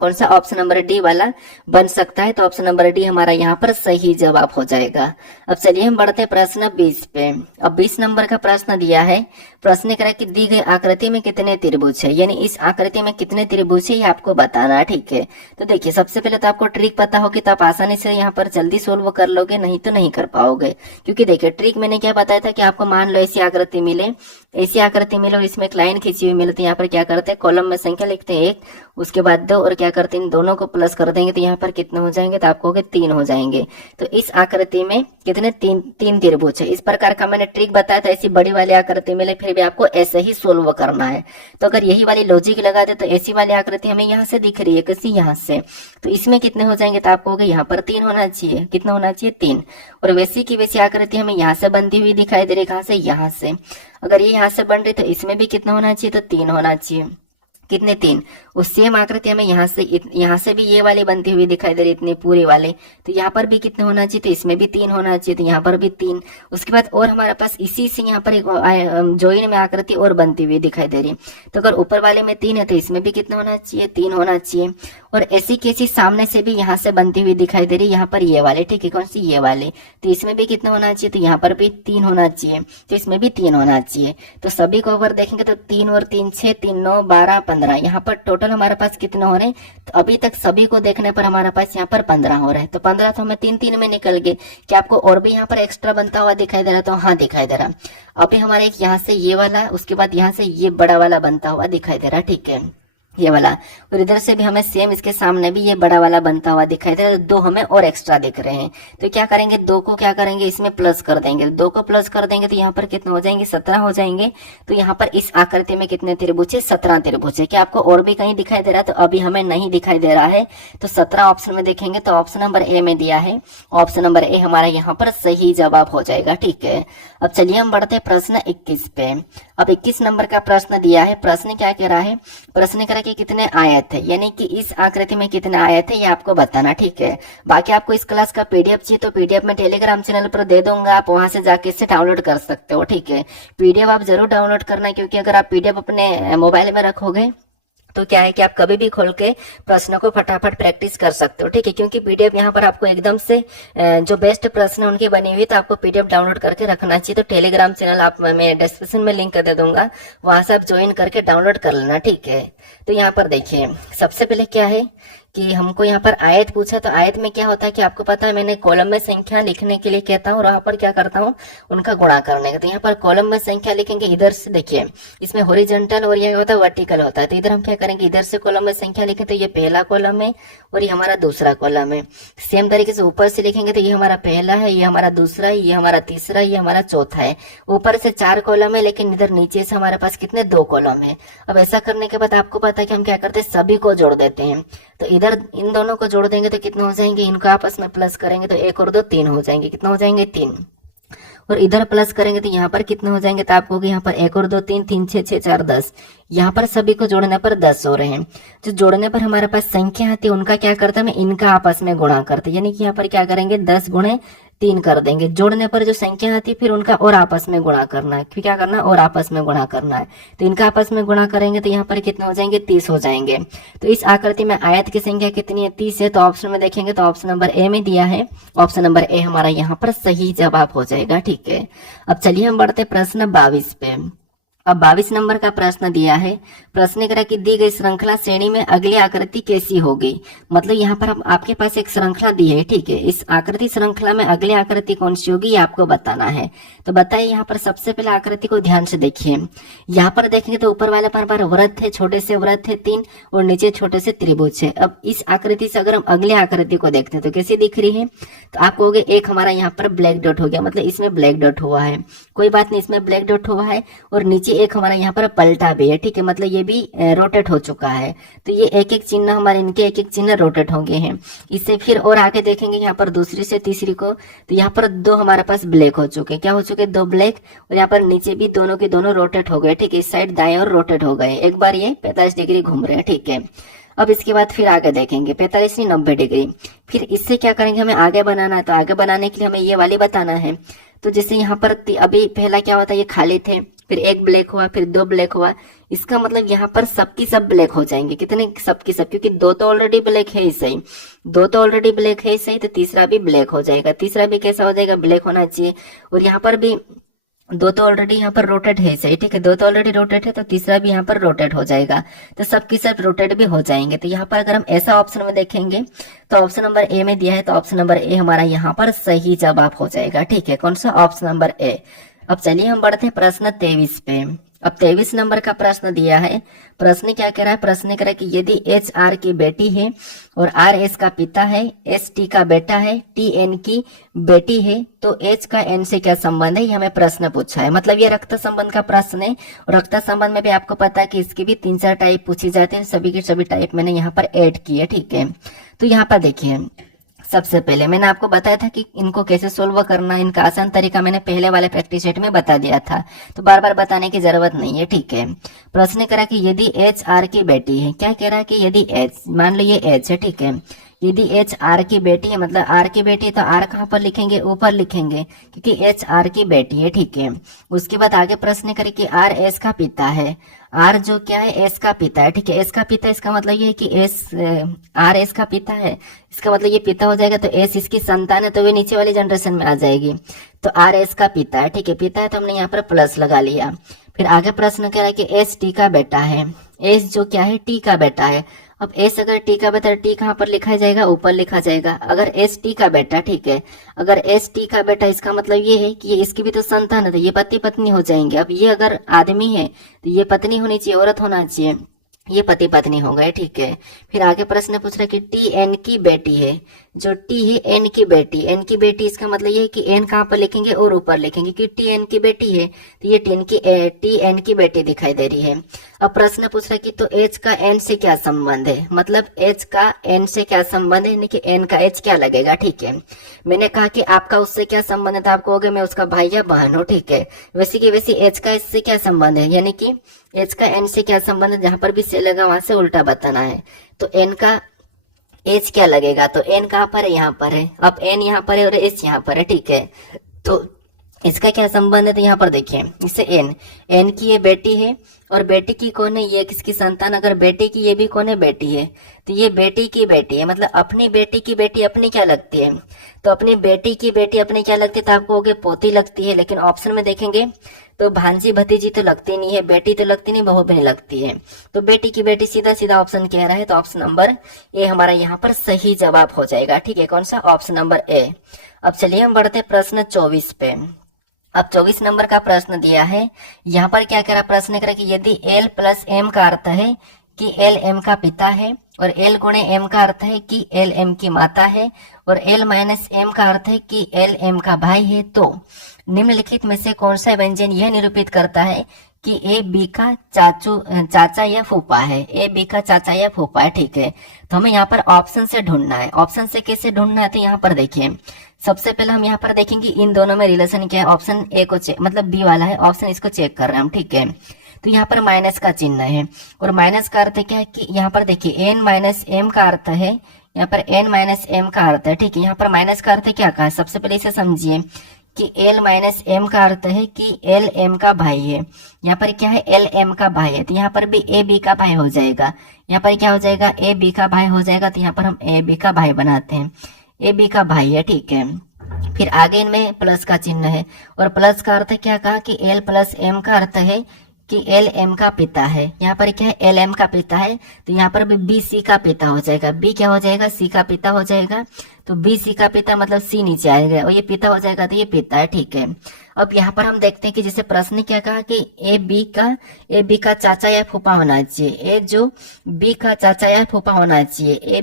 कौन सा, ऑप्शन नंबर डी वाला बन सकता है, तो ऑप्शन नंबर डी हमारा यहाँ पर सही जवाब हो जाएगा। अब चलिए हम बढ़ते हैं प्रश्न 20 पे। अब 20 नंबर का प्रश्न दिया है, प्रश्न कह रहा है कि दी गई आकृति में कितने त्रिभुज है, यानी इस आकृति में कितने त्रिभुज है ये आपको बताना है। ठीक है, तो देखिए सबसे पहले तो आपको ट्रिक पता होगी तो आप आसानी से यहाँ पर जल्दी सोल्व कर लोगे, नहीं तो नहीं कर पाओगे। क्योंकि देखिए ट्रिक मैंने क्या बताया था कि आपको मान लो ऐसी आकृति मिले, ऐसी आकृति मिले और इसमें एक लाइन खींची हुई मिले, तो यहाँ पर क्या करते हैं, कॉलम में संख्या लिखते हैं 1, उसके बाद 2, और क्या करते हैं, इन दोनों को प्लस कर देंगे, तो यहाँ पर कितने हो जाएंगे, तो आपको 3 हो जाएंगे। तो इस आकृति में कितने, तीन त्रिभुज है। इस प्रकार का मैंने ट्रिक बताया था, ऐसी बड़ी वाली आकृति मिले फिर भी आपको ऐसे ही सोल्व करना है। तो अगर यही वाली लॉजिक लगा दे तो ऐसी वाली आकृति हमें यहाँ से दिख रही है, किसी यहाँ से, तो इसमें कितने हो जाएंगे, तो आपको यहाँ पर 3 होना चाहिए, कितना होना चाहिए, 3। और वैसी की वैसी आकृति हमें यहाँ से बनती हुई दिखाई दे रही, कहाँ से, यहाँ से। अगर ये यहाँ से बन रही तो इसमें भी कितना होना चाहिए, तो 3 होना चाहिए, कितने, 3। उस सेम आकृति हमें यहाँ से भी ये वाली बनती हुई दिखाई दे रही, इतनी पूरी वाले, तो यहाँ पर भी कितने होना चाहिए, तो इसमें भी 3 होना चाहिए, तो यहाँ पर भी 3। उसके बाद और हमारे पास इसी से यहाँ पर एक जॉइन में आकृति और बनती हुई दिखाई दे रही, तो अगर ऊपर वाले में 3 है तो इसमें भी कितना होना चाहिए, 3 होना चाहिए। और ऐसी कैसी सामने से भी यहाँ से बनती हुई दिखाई दे रही, यहाँ पर ये वाले, ठीक है, कौन सी, ये वाले, तो इसमें भी कितना होना चाहिए, तो यहाँ पर भी 3 होना चाहिए, तो इसमें भी 3 होना चाहिए। तो सभी को अगर देखेंगे तो 3 और 3 6, 3 9 12 15, यहाँ पर टोटल हमारे पास कितने हो रहे हैं, तो अभी तक सभी को देखने पर हमारे पास यहाँ पर 15 हो रहे हैं। तो 15 तो हमें 3 में निकल गए। क्या आपको और भी यहाँ पर एक्स्ट्रा बनता हुआ दिखाई दे रहा, तो हाँ दिखाई दे रहा। अभी हमारे एक यहाँ से ये वाला, उसके बाद यहाँ से ये बड़ा वाला बनता हुआ दिखाई दे रहा, ठीक है, ये वाला, और इधर से भी हमें सेम इसके सामने भी ये बड़ा वाला बनता हुआ दिखाई दे रहा है। 2 हमें और एक्स्ट्रा दिख रहे हैं, तो क्या करेंगे, 2 को क्या करेंगे, इसमें प्लस कर देंगे। 2 को प्लस कर देंगे तो यहाँ पर कितने हो जाएंगे, 17 हो जाएंगे। तो यहाँ पर इस आकृति में कितने त्रिभुज है, 17 त्रिभुज है। क्या आपको और भी कहीं दिखाई दे रहा है, तो अभी हमें नहीं दिखाई दे रहा है। तो 17 ऑप्शन में देखेंगे तो ऑप्शन नंबर ए में दिया है, ऑप्शन नंबर ए हमारा यहाँ पर सही जवाब हो जाएगा, ठीक है। अब चलिए हम बढ़ते हैं प्रश्न 21 पे। अब 21 नंबर का प्रश्न दिया है, प्रश्न क्या कह रहा है, प्रश्न कह रहा है कि कितने आयत है, यानी कि इस आकृति में कितने आयत है ये आपको बताना, ठीक है। बाकी आपको इस क्लास का पीडीएफ चाहिए तो पीडीएफ में टेलीग्राम चैनल पर दे दूंगा, आप वहां से जाके इसे डाउनलोड कर सकते हो, ठीक है। पीडीएफ आप जरूर डाउनलोड करना, क्योंकि अगर आप पीडीएफ अपने मोबाइल में रखोगे तो क्या है कि आप कभी भी खोल के प्रश्न को फटाफट प्रैक्टिस कर सकते हो, ठीक है। क्योंकि पीडीएफ यहाँ पर आपको एकदम से जो बेस्ट प्रश्न उनकी बनी हुई, तो आपको पीडीएफ डाउनलोड करके रखना चाहिए। तो टेलीग्राम चैनल आप, मैं डिस्क्रिप्शन में लिंक दे दूंगा, वहां से आप ज्वाइन करके डाउनलोड कर लेना, ठीक है। तो यहाँ पर देखिए सबसे पहले क्या है कि हमको यहाँ पर आयत पूछा, तो आयत में क्या होता है कि आपको पता है, मैंने कॉलम में संख्या लिखने के लिए कहता हूँ और वहां पर क्या करता हूँ, उनका गुणा करने का। तो यहाँ पर कॉलम में संख्या लिखेंगे, इधर से देखिए इसमें हॉरिजॉन्टल और ये होता है वर्टिकल होता है, तो इधर हम क्या करेंगे, इधर से कॉलम में संख्या लिखें तो ये पहला कॉलम है और ये हमारा दूसरा कॉलम है। सेम तरीके से ऊपर से लिखेंगे तो ये हमारा पहला है, ये हमारा दूसरा है, ये हमारा तीसरा, ये हमारा चौथा है। ऊपर से 4 कॉलम है, लेकिन इधर नीचे से हमारे पास कितने, 2 कॉलम है। अब ऐसा करने के बाद आपको पता है कि हम क्या करते हैं, सभी को जोड़ देते हैं। तो इधर इन दोनों को जोड़ देंगे तो कितने हो जाएंगे, इनको आपस में प्लस करेंगे तो 1 और 2 3 हो जाएंगे, कितना हो जाएंगे, 3। और इधर प्लस करेंगे तो यहाँ पर कितने हो जाएंगे, तो आपको होगा यहाँ पर 1 और 2 3, 3 6 6 4 10। यहाँ पर सभी को जोड़ने पर 10 हो रहे हैं। जो जोड़ने पर हमारे पास संख्या आती है उनका क्या करता है, मैं इनका आपस में गुणा करते, यानी कि यहाँ पर क्या करेंगे 10 गुणे 3 कर देंगे। जोड़ने पर जो संख्या आती है फिर उनका और आपस में गुणा करना है, फिर क्या करना है और आपस में गुणा करना है। तो इनका आपस में गुणा करेंगे तो यहाँ पर कितने हो जाएंगे 30 हो जाएंगे। तो इस आकृति में आयत की संख्या कितनी है 30 है। तो ऑप्शन में देखेंगे तो ऑप्शन नंबर ए में दिया है, ऑप्शन नंबर ए हमारा यहाँ पर सही जवाब हो जाएगा। ठीक है, अब चलिए हम बढ़ते प्रश्न 22 पे। अब 22 नंबर का प्रश्न दिया है। प्रश्न करा कि दी गई श्रृंखला श्रेणी में अगली आकृति कैसी होगी। मतलब यहाँ पर आपके पास एक श्रृंखला दी है, ठीक है, इस आकृति श्रृंखला में अगली आकृति कौन सी होगी ये आपको बताना है। तो बताइए, यहाँ पर सबसे पहले आकृति को ध्यान से देखिए। यहाँ पर देखेंगे तो ऊपर वाले पर वृत्त है, छोटे से वृत्त है 3 और नीचे छोटे से त्रिभुज है। अब इस आकृति से अगर हम अगली आकृति को देखते हैं तो कैसी दिख रही है, तो आपको हो गया एक हमारा यहाँ पर ब्लैक डॉट हो गया, मतलब इसमें ब्लैक डॉट हुआ है, कोई बात नहीं, इसमें ब्लैक डॉट हुआ है। और नीचे एक हमारा यहाँ पर पलटा भी है, ठीक है, मतलब ये भी रोटेट हो चुका है। तो ये एक एक चिन्ह हमारे, इनके एक एक चिन्ह रोटेट हो गए हैं। इससे फिर और आगे देखेंगे यहाँ पर दूसरी से तीसरी को, तो यहाँ पर 2 हमारे पास ब्लैक हो चुके, क्या हो चुके 2 ब्लैक। और यहाँ पर नीचे भी दोनों के दोनों रोटेट हो गए, ठीक है, इस साइड दाएं और रोटेट हो गए, एक बार ये 45 डिग्री घूम रहे हैं। ठीक है, अब इसके बाद फिर आगे देखेंगे 45 नहीं 90 डिग्री। फिर इससे क्या करेंगे, हमें आगे बनाना है, तो आगे बनाने के लिए हमें ये वाली बताना है। तो जैसे यहाँ पर अभी पहला क्या होता है, ये खाली थे, फिर एक ब्लैक हुआ, फिर 2 ब्लैक हुआ, इसका मतलब यहाँ पर सबकी सब ब्लैक हो जाएंगे। कितने सबकी सब, क्योंकि 2 तो ऑलरेडी ब्लैक है ही सही, 2 तो ऑलरेडी ब्लैक है ही सही, तो तीसरा भी ब्लैक हो जाएगा। तीसरा भी कैसा हो जाएगा, ब्लैक होना चाहिए। और यहाँ पर भी 2 तो ऑलरेडी यहाँ पर रोटेट है सही, ठीक है, 2 तो ऑलरेडी रोटेट है, तो तीसरा भी यहाँ पर रोटेट हो जाएगा, तो सबकी सब रोटेट भी हो जाएंगे। तो यहाँ पर अगर हम ऐसा ऑप्शन में देखेंगे तो ऑप्शन नंबर ए में दिया है, तो ऑप्शन नंबर ए हमारा यहाँ पर सही जवाब हो जाएगा। ठीक है, कौन सा, ऑप्शन नंबर ए। अब चलिए हम बढ़ते हैं प्रश्न 23 पे। अब 23 नंबर का प्रश्न दिया है। प्रश्न क्या कह रहा है, प्रश्न कह रहा है कि यदि एच आर की बेटी है और आर एस का पिता है, एस टी का बेटा है, टी एन की बेटी है, तो एच का एन से क्या संबंध है, ये हमें प्रश्न पूछा है। मतलब ये रक्त संबंध का प्रश्न है, और रक्त संबंध में भी आपको पता है कि इसकी भी 3-4 टाइप पूछी जाते हैं, सभी के सभी टाइप मैंने यहाँ पर ऐड किए। ठीक है, तो यहाँ पर देखिए, सबसे पहले मैंने आपको बताया था कि इनको कैसे सोल्व करना है, इनका आसान तरीका मैंने पहले वाले प्रैक्टिस सेट में बता दिया था, तो बार बार बताने की जरूरत नहीं है। ठीक है, प्रश्न करा कि यदि एच आर की बेटी है, क्या कह रहा है कि यदि एच, मान लो ये एच है, ठीक है, यदि एच आर की बेटी है, मतलब आर की बेटी है, तो आर कहाँ पर लिखेंगे, ऊपर लिखेंगे, क्योंकि एच आर की बेटी है। ठीक है, उसके बाद आगे प्रश्न करें कि आर एस का पिता है, आर जो क्या है, एस का पिता है। ठीक है, एस का पिता, इसका मतलब ये है कि एस, आर एस का पिता है, इसका मतलब ये पिता हो जाएगा, तो एस इसकी संतान है, तो वे नीचे वाली जनरेशन में आ जाएगी। तो आर एस का पिता है, ठीक है, पिता है, तो हमने यहाँ पर प्लस लगा लिया। फिर आगे प्रश्न कह रहा है कि एस टी का बेटा है, एस जो क्या है, टी का बेटा है। अब एस अगर टी का बेटा, टी कहाँ पर लिखा जाएगा, ऊपर लिखा जाएगा। अगर एस टी का बेटा, ठीक है, अगर एस टी का बेटा, इसका मतलब ये है कि ये इसकी भी तो संतान है, तो ये पति पत्नी हो जाएंगे। अब ये अगर आदमी है तो ये पत्नी होनी चाहिए, औरत होना चाहिए, ये पति पत्नी हो गए। ठीक है, फिर आगे प्रश्न पूछ रहा है कि टी एन की बेटी है, जो टी है एन की बेटी, एन की बेटी, इसका मतलब ये है कि एन कहाँ पर लिखेंगे, और ऊपर लिखेंगे, कि टी एन की बेटी है, तो ये टी एन की बेटी दिखाई दे रही है। अब प्रश्न पूछ रहा है कि तो एच का एन से क्या संबंध है, मतलब एच का एन से क्या संबंध है, यानी कि एन का एच क्या लगेगा। ठीक है, मैंने कहा कि आपका उससे क्या संबंध है, तो आपको हो गया मैं उसका भाई या बहन हो। ठीक है, वैसे की वैसे एच का इससे क्या संबंध है, यानी कि एच का एन से क्या संबंध है, जहां पर भी से लगा वहां से उल्टा बताना है। तो एन का एच क्या लगेगा, तो एन कहाँ पर है, यहाँ पर है। अब एन यहाँ पर है और एच यहाँ पर है। ठीक है, तो इसका क्या संबंध है, तो यहाँ पर देखिए, इससे एन की ये बेटी है, और बेटी की कौन है, ये किसकी संतान, अगर बेटी की ये भी कौन है, बेटी है, तो ये बेटी की बेटी है, मतलब अपनी बेटी की बेटी अपनी क्या लगती है, तो अपनी बेटी की बेटी अपनी क्या लगती है, तो आपको हो गया पोती लगती है। लेकिन ऑप्शन में देखेंगे तो भांजी भतीजी तो लगती नहीं है, बेटी तो लगती नहीं, बहू भी नहीं लगती है, तो बेटी की बेटी सीधा सीधा ऑप्शन कह रहा है, तो ऑप्शन नंबर ए हमारा यहाँ पर सही जवाब हो जाएगा। ठीक है, कौन सा, ऑप्शन नंबर ए। अब चलिए हम बढ़ते प्रश्न 24 पे। अब 24 नंबर का प्रश्न दिया है। यहाँ पर क्या कह रहा, प्रश्न करा कि यदि एल प्लस एम का अर्थ है कि एल एम का पिता है, और एल गुणे एम का अर्थ है कि एल एम की माता है, और एल माइनस एम का अर्थ है कि एल एम का भाई है, तो निम्नलिखित में से कौन सा व्यंजन यह निरूपित करता है कि ए बी का चाचा या फूफा है, ए बी का चाचा या फूफा है, ठीक है। तो हमें यहाँ पर ऑप्शन से ढूंढना है। ऑप्शन से कैसे ढूंढना है, तो यहाँ पर देखिए सबसे पहले हम यहाँ पर देखेंगे इन दोनों में रिलेशन क्या है। ऑप्शन ए को चेक, मतलब बी वाला है ऑप्शन, इसको चेक कर रहे हैं हम, ठीक है। तो यहाँ पर माइनस का चिन्ह है, और माइनस का अर्थ क्या है कि यहाँ पर देखिए एन माइनस एम का अर्थ है, यहाँ पर एन माइनस एम का अर्थ है, ठीक है। यहाँ पर माइनस का अर्थ क्या कहा है, सबसे पहले इसे समझिए कि एल माइनस एम का अर्थ है कि एल एम का भाई है। यहाँ पर क्या है, एल एम का भाई है, तो यहाँ पर भी ए बी का भाई हो जाएगा। यहाँ पर क्या हो जाएगा, ए बी का भाई हो जाएगा, तो यहाँ पर हम ए बी का भाई बनाते हैं, ए बी का भाई है, ठीक है। फिर आगे इनमें प्लस का चिन्ह है, और प्लस का अर्थ क्या कहा कि एल प्लस एम का अर्थ है कि एल एम का पिता है। यहाँ पर क्या है, एल एम का पिता है, तो यहाँ पर भी बी सी का पिता हो जाएगा। बी क्या हो जाएगा, सी का पिता हो जाएगा, तो बी सी का पिता मतलब सी नीचे आएगा और ये पिता हो जाएगा, तो ये पिता है, ठीक है। अब यहाँ पर हम देखते हैं कि जैसे प्रश्न ने क्या कहा कि ए बी का चाचा या फूफा होना चाहिए। ए जो बी का चाचा या फूफा होना चाहिए, ए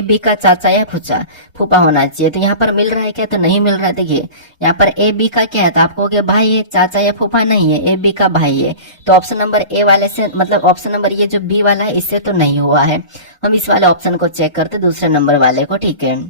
बी का चाचा या फूफा होना चाहिए। तो यहाँ पर मिल रहा है क्या, तो नहीं मिल रहा है। देखिए यहाँ पर ए बी का क्या है, तो आपको हो गया भाई है, चाचा या फूफा नहीं है, ए बी का भाई है। तो ऑप्शन नंबर ए वाले से, मतलब ऑप्शन नंबर ये जो बी वाला है इससे तो नहीं हुआ है। हम इस वाले ऑप्शन को चेक करते दूसरे नंबर वाले को, ठीक है।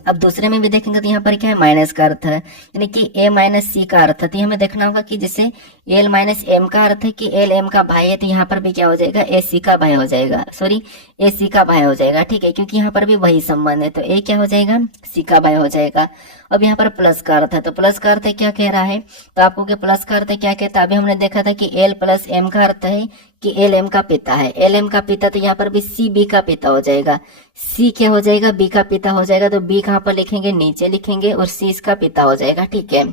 अब दूसरे में भी देखेंगे तो यहाँ पर क्या है, माइनस का अर्थ है, यानी कि ए माइनस सी का अर्थ है। तो हमें देखना होगा कि जैसे एल माइनस एम का अर्थ है कि एल एम का भाई है, तो यहाँ पर भी क्या हो जाएगा, ए सी का भाई हो जाएगा, सॉरी ए सी का भाई हो जाएगा, ठीक है, क्योंकि यहाँ पर भी वही संबंध है। तो ए क्या हो जाएगा, सी का भाई हो जाएगा। अब यहाँ पर प्लस का अर्थ है, तो प्लस का अर्थ क्या कह रहा है, तो आपको क्या प्लस का अर्थ क्या कहता है, अभी हमने देखा था कि एल प्लस एम का अर्थ है कि एल एम का पिता है, एल एम का पिता, तो यहाँ पर भी सी बी का पिता हो जाएगा। सी क्या हो जाएगा, बी का पिता हो जाएगा, तो बी कहाँ पर लिखेंगे, नीचे लिखेंगे, और सी इसका पिता हो जाएगा, ठीक है।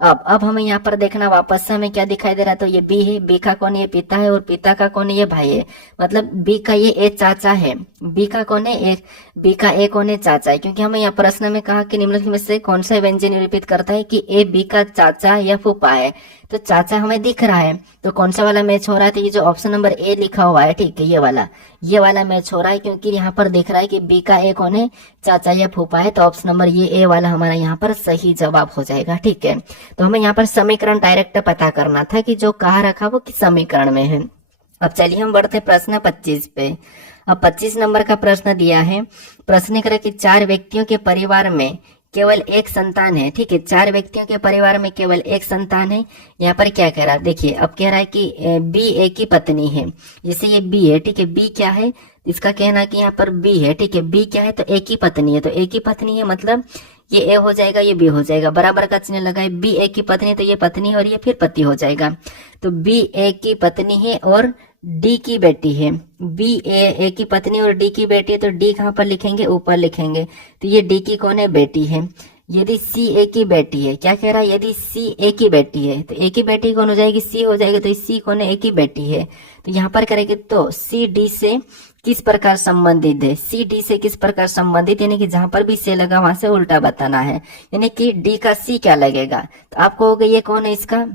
अब हमें यहाँ पर देखना वापस से हमें क्या दिखाई दे रहा है, तो ये बी है, बी का कौन है, ये पिता है, और पिता का कौन है, ये भाई है। मतलब बी का ये ए चाचा है, बी का कौन है, एक बी का ए कौन है, चाचा है। क्योंकि हमें यहाँ प्रश्न में कहा कि निम्नलिखित में से कौन सा व्यंजन निरूपित करता है कि ए बी का चाचा या फूफा है। तो चाचा हमें दिख रहा है, तो कौन सा वाला मैच हो रहा है, तो ये जो ऑप्शन नंबर ए लिखा हुआ है, ठीक है, ये वाला मैच हो रहा है, क्योंकि यहाँ पर दिख रहा है कि बी का ए कौन है, चाचा या फूफा है। तो ऑप्शन नंबर ये ए वाला हमारा यहाँ पर सही जवाब हो जाएगा, ठीक है। तो हमें यहाँ पर समीकरण डायरेक्ट पता करना था कि जो कहा रखा वो किस समीकरण में है। अब चलिए हम बढ़ते प्रश्न 25 पे। अब 25 नंबर का प्रश्न दिया है। प्रश्न करें कि 4 व्यक्तियों के परिवार में केवल एक संतान है, ठीक है, 4 व्यक्तियों के परिवार में केवल एक संतान है। यहाँ पर क्या कह रहा है, देखिए अब कह रहा है कि बी ए की पत्नी है, जैसे ये बी है, ठीक है, बी क्या है, इसका कहना कि यहाँ पर बी है, ठीक है, बी क्या है, तो ए की पत्नी है, तो ए की पत्नी है मतलब ये ए हो जाएगा, ये बी हो जाएगा, बराबर का चिन्ह लगाए, बी ए की पत्नी, तो ये पत्नी और ये फिर पति हो जाएगा। तो बी ए की पत्नी है और डी की बेटी है, बी ए की पत्नी और डी की बेटी है, तो डी कहाँ पर लिखेंगे, ऊपर लिखेंगे, तो ये डी की कौन है, बेटी है। यदि सी ए की बेटी है, क्या कह रहा है, यदि सी ए की बेटी है, तो ए की बेटी कौन हो जाएगी, सी हो जाएगी, तो सी कौन है, ए की बेटी है। तो यहाँ पर करेंगे तो सी डी से किस प्रकार संबंधित है, सी डी से किस प्रकार संबंधित, यानी कि जहां पर भी से लगा वहां से उल्टा बताना है, यानी कि डी का सी क्या लगेगा, तो आपको हो गया ये कौन है, इसका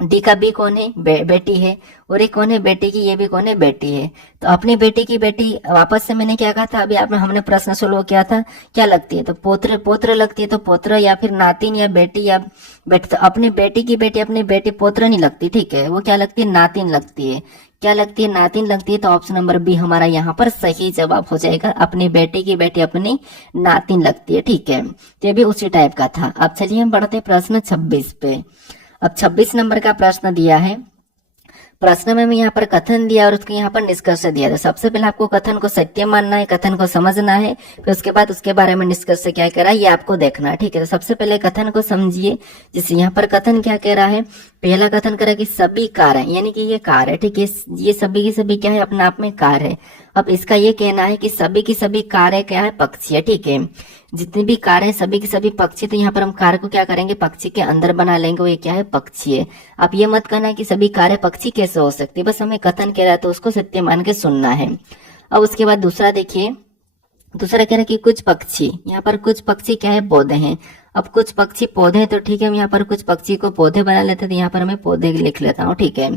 डी का बी कौन है, बेटी है, और ये कौन है, बेटी की, ये भी कौन है, बेटी है। तो अपनी बेटी की बेटी वापस से मैंने क्या कहा था, अभी आपने हमने प्रश्न सोल्व किया था, क्या लगती है, तो पोत्र लगती है, तो पोत्र या फिर नातिन या बेटी या बेटी। तो अपनी बेटी की बेटी अपनी बेटी पोत्र नहीं लगती, ठीक है, वो क्या लगती है, नातिन लगती है। क्या लगती है, नातिन लगती है। तो ऑप्शन नंबर बी हमारा यहाँ पर सही जवाब हो जाएगा, अपनी बेटी की बेटी अपनी नातिन लगती है, ठीक है। तो ये भी उसी टाइप का था। अब चलिए हम बढ़ते प्रश्न 26 पे। अब 26 नंबर का प्रश्न दिया है। प्रश्न में यहाँ पर कथन दिया और उसके यहाँ पर निष्कर्ष दिया था। सबसे पहले आपको कथन को सत्य मानना है, कथन को समझना है, फिर उसके बाद उसके बारे में निष्कर्ष क्या कह रहा है ये आपको देखना है, ठीक है। तो सबसे पहले कथन को समझिए। जैसे यहाँ पर कथन क्या कह रहा है, पहला कथन कह रहा है कि सभी कार है, यानी कि ये कार है, ठीक है, ये सभी की सभी क्या है, अपने आप में कार है। अब इसका ये कहना है कि सभी की सभी कार है, क्या है, पक्षी है, ठीक है, जितनी भी कार है सभी की सभी पक्षी। तो यहाँ पर हम कार को क्या करेंगे, पक्षी के अंदर बना लेंगे, वो ये क्या है, पक्षी है। आप ये मत कहना कि सभी कारें पक्षी कैसे हो सकती है, बस हमें कथन कह रहा है तो उसको सत्य मान के सुनना है। अब उसके बाद दूसरा देखिए, दूसरा कह रहा है कि कुछ पक्षी, यहाँ पर कुछ पक्षी क्या है, पौधे हैं। अब कुछ पक्षी पौधे, तो ठीक है, हम यहाँ पर कुछ पक्षी को पौधे बना लेते हैं, तो यहाँ पर मैं पौधे लिख लेता हूँ, ठीक है।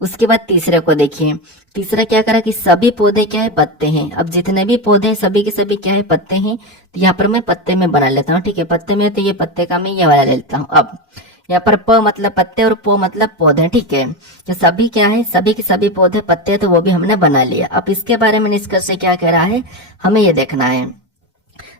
उसके बाद तीसरे को देखिए, तीसरा क्या करा कि सभी पौधे क्या है, पत्ते हैं। अब जितने भी पौधे हैं सभी के सभी क्या है, पत्ते हैं, तो यहाँ पर मैं पत्ते में बना लेता हूँ, ठीक है, पत्ते में, तो ये पत्ते का मैं ये वाला ले लेता हूँ। अब यहाँ पर प मतलब पत्ते और पो मतलब पौधे, ठीक है। तो सभी क्या है, सभी के सभी पौधे पत्ते, तो वो भी हमने बना लिया। अब इसके बारे में निष्कर्ष क्या कह रहा है, हमें ये देखना है।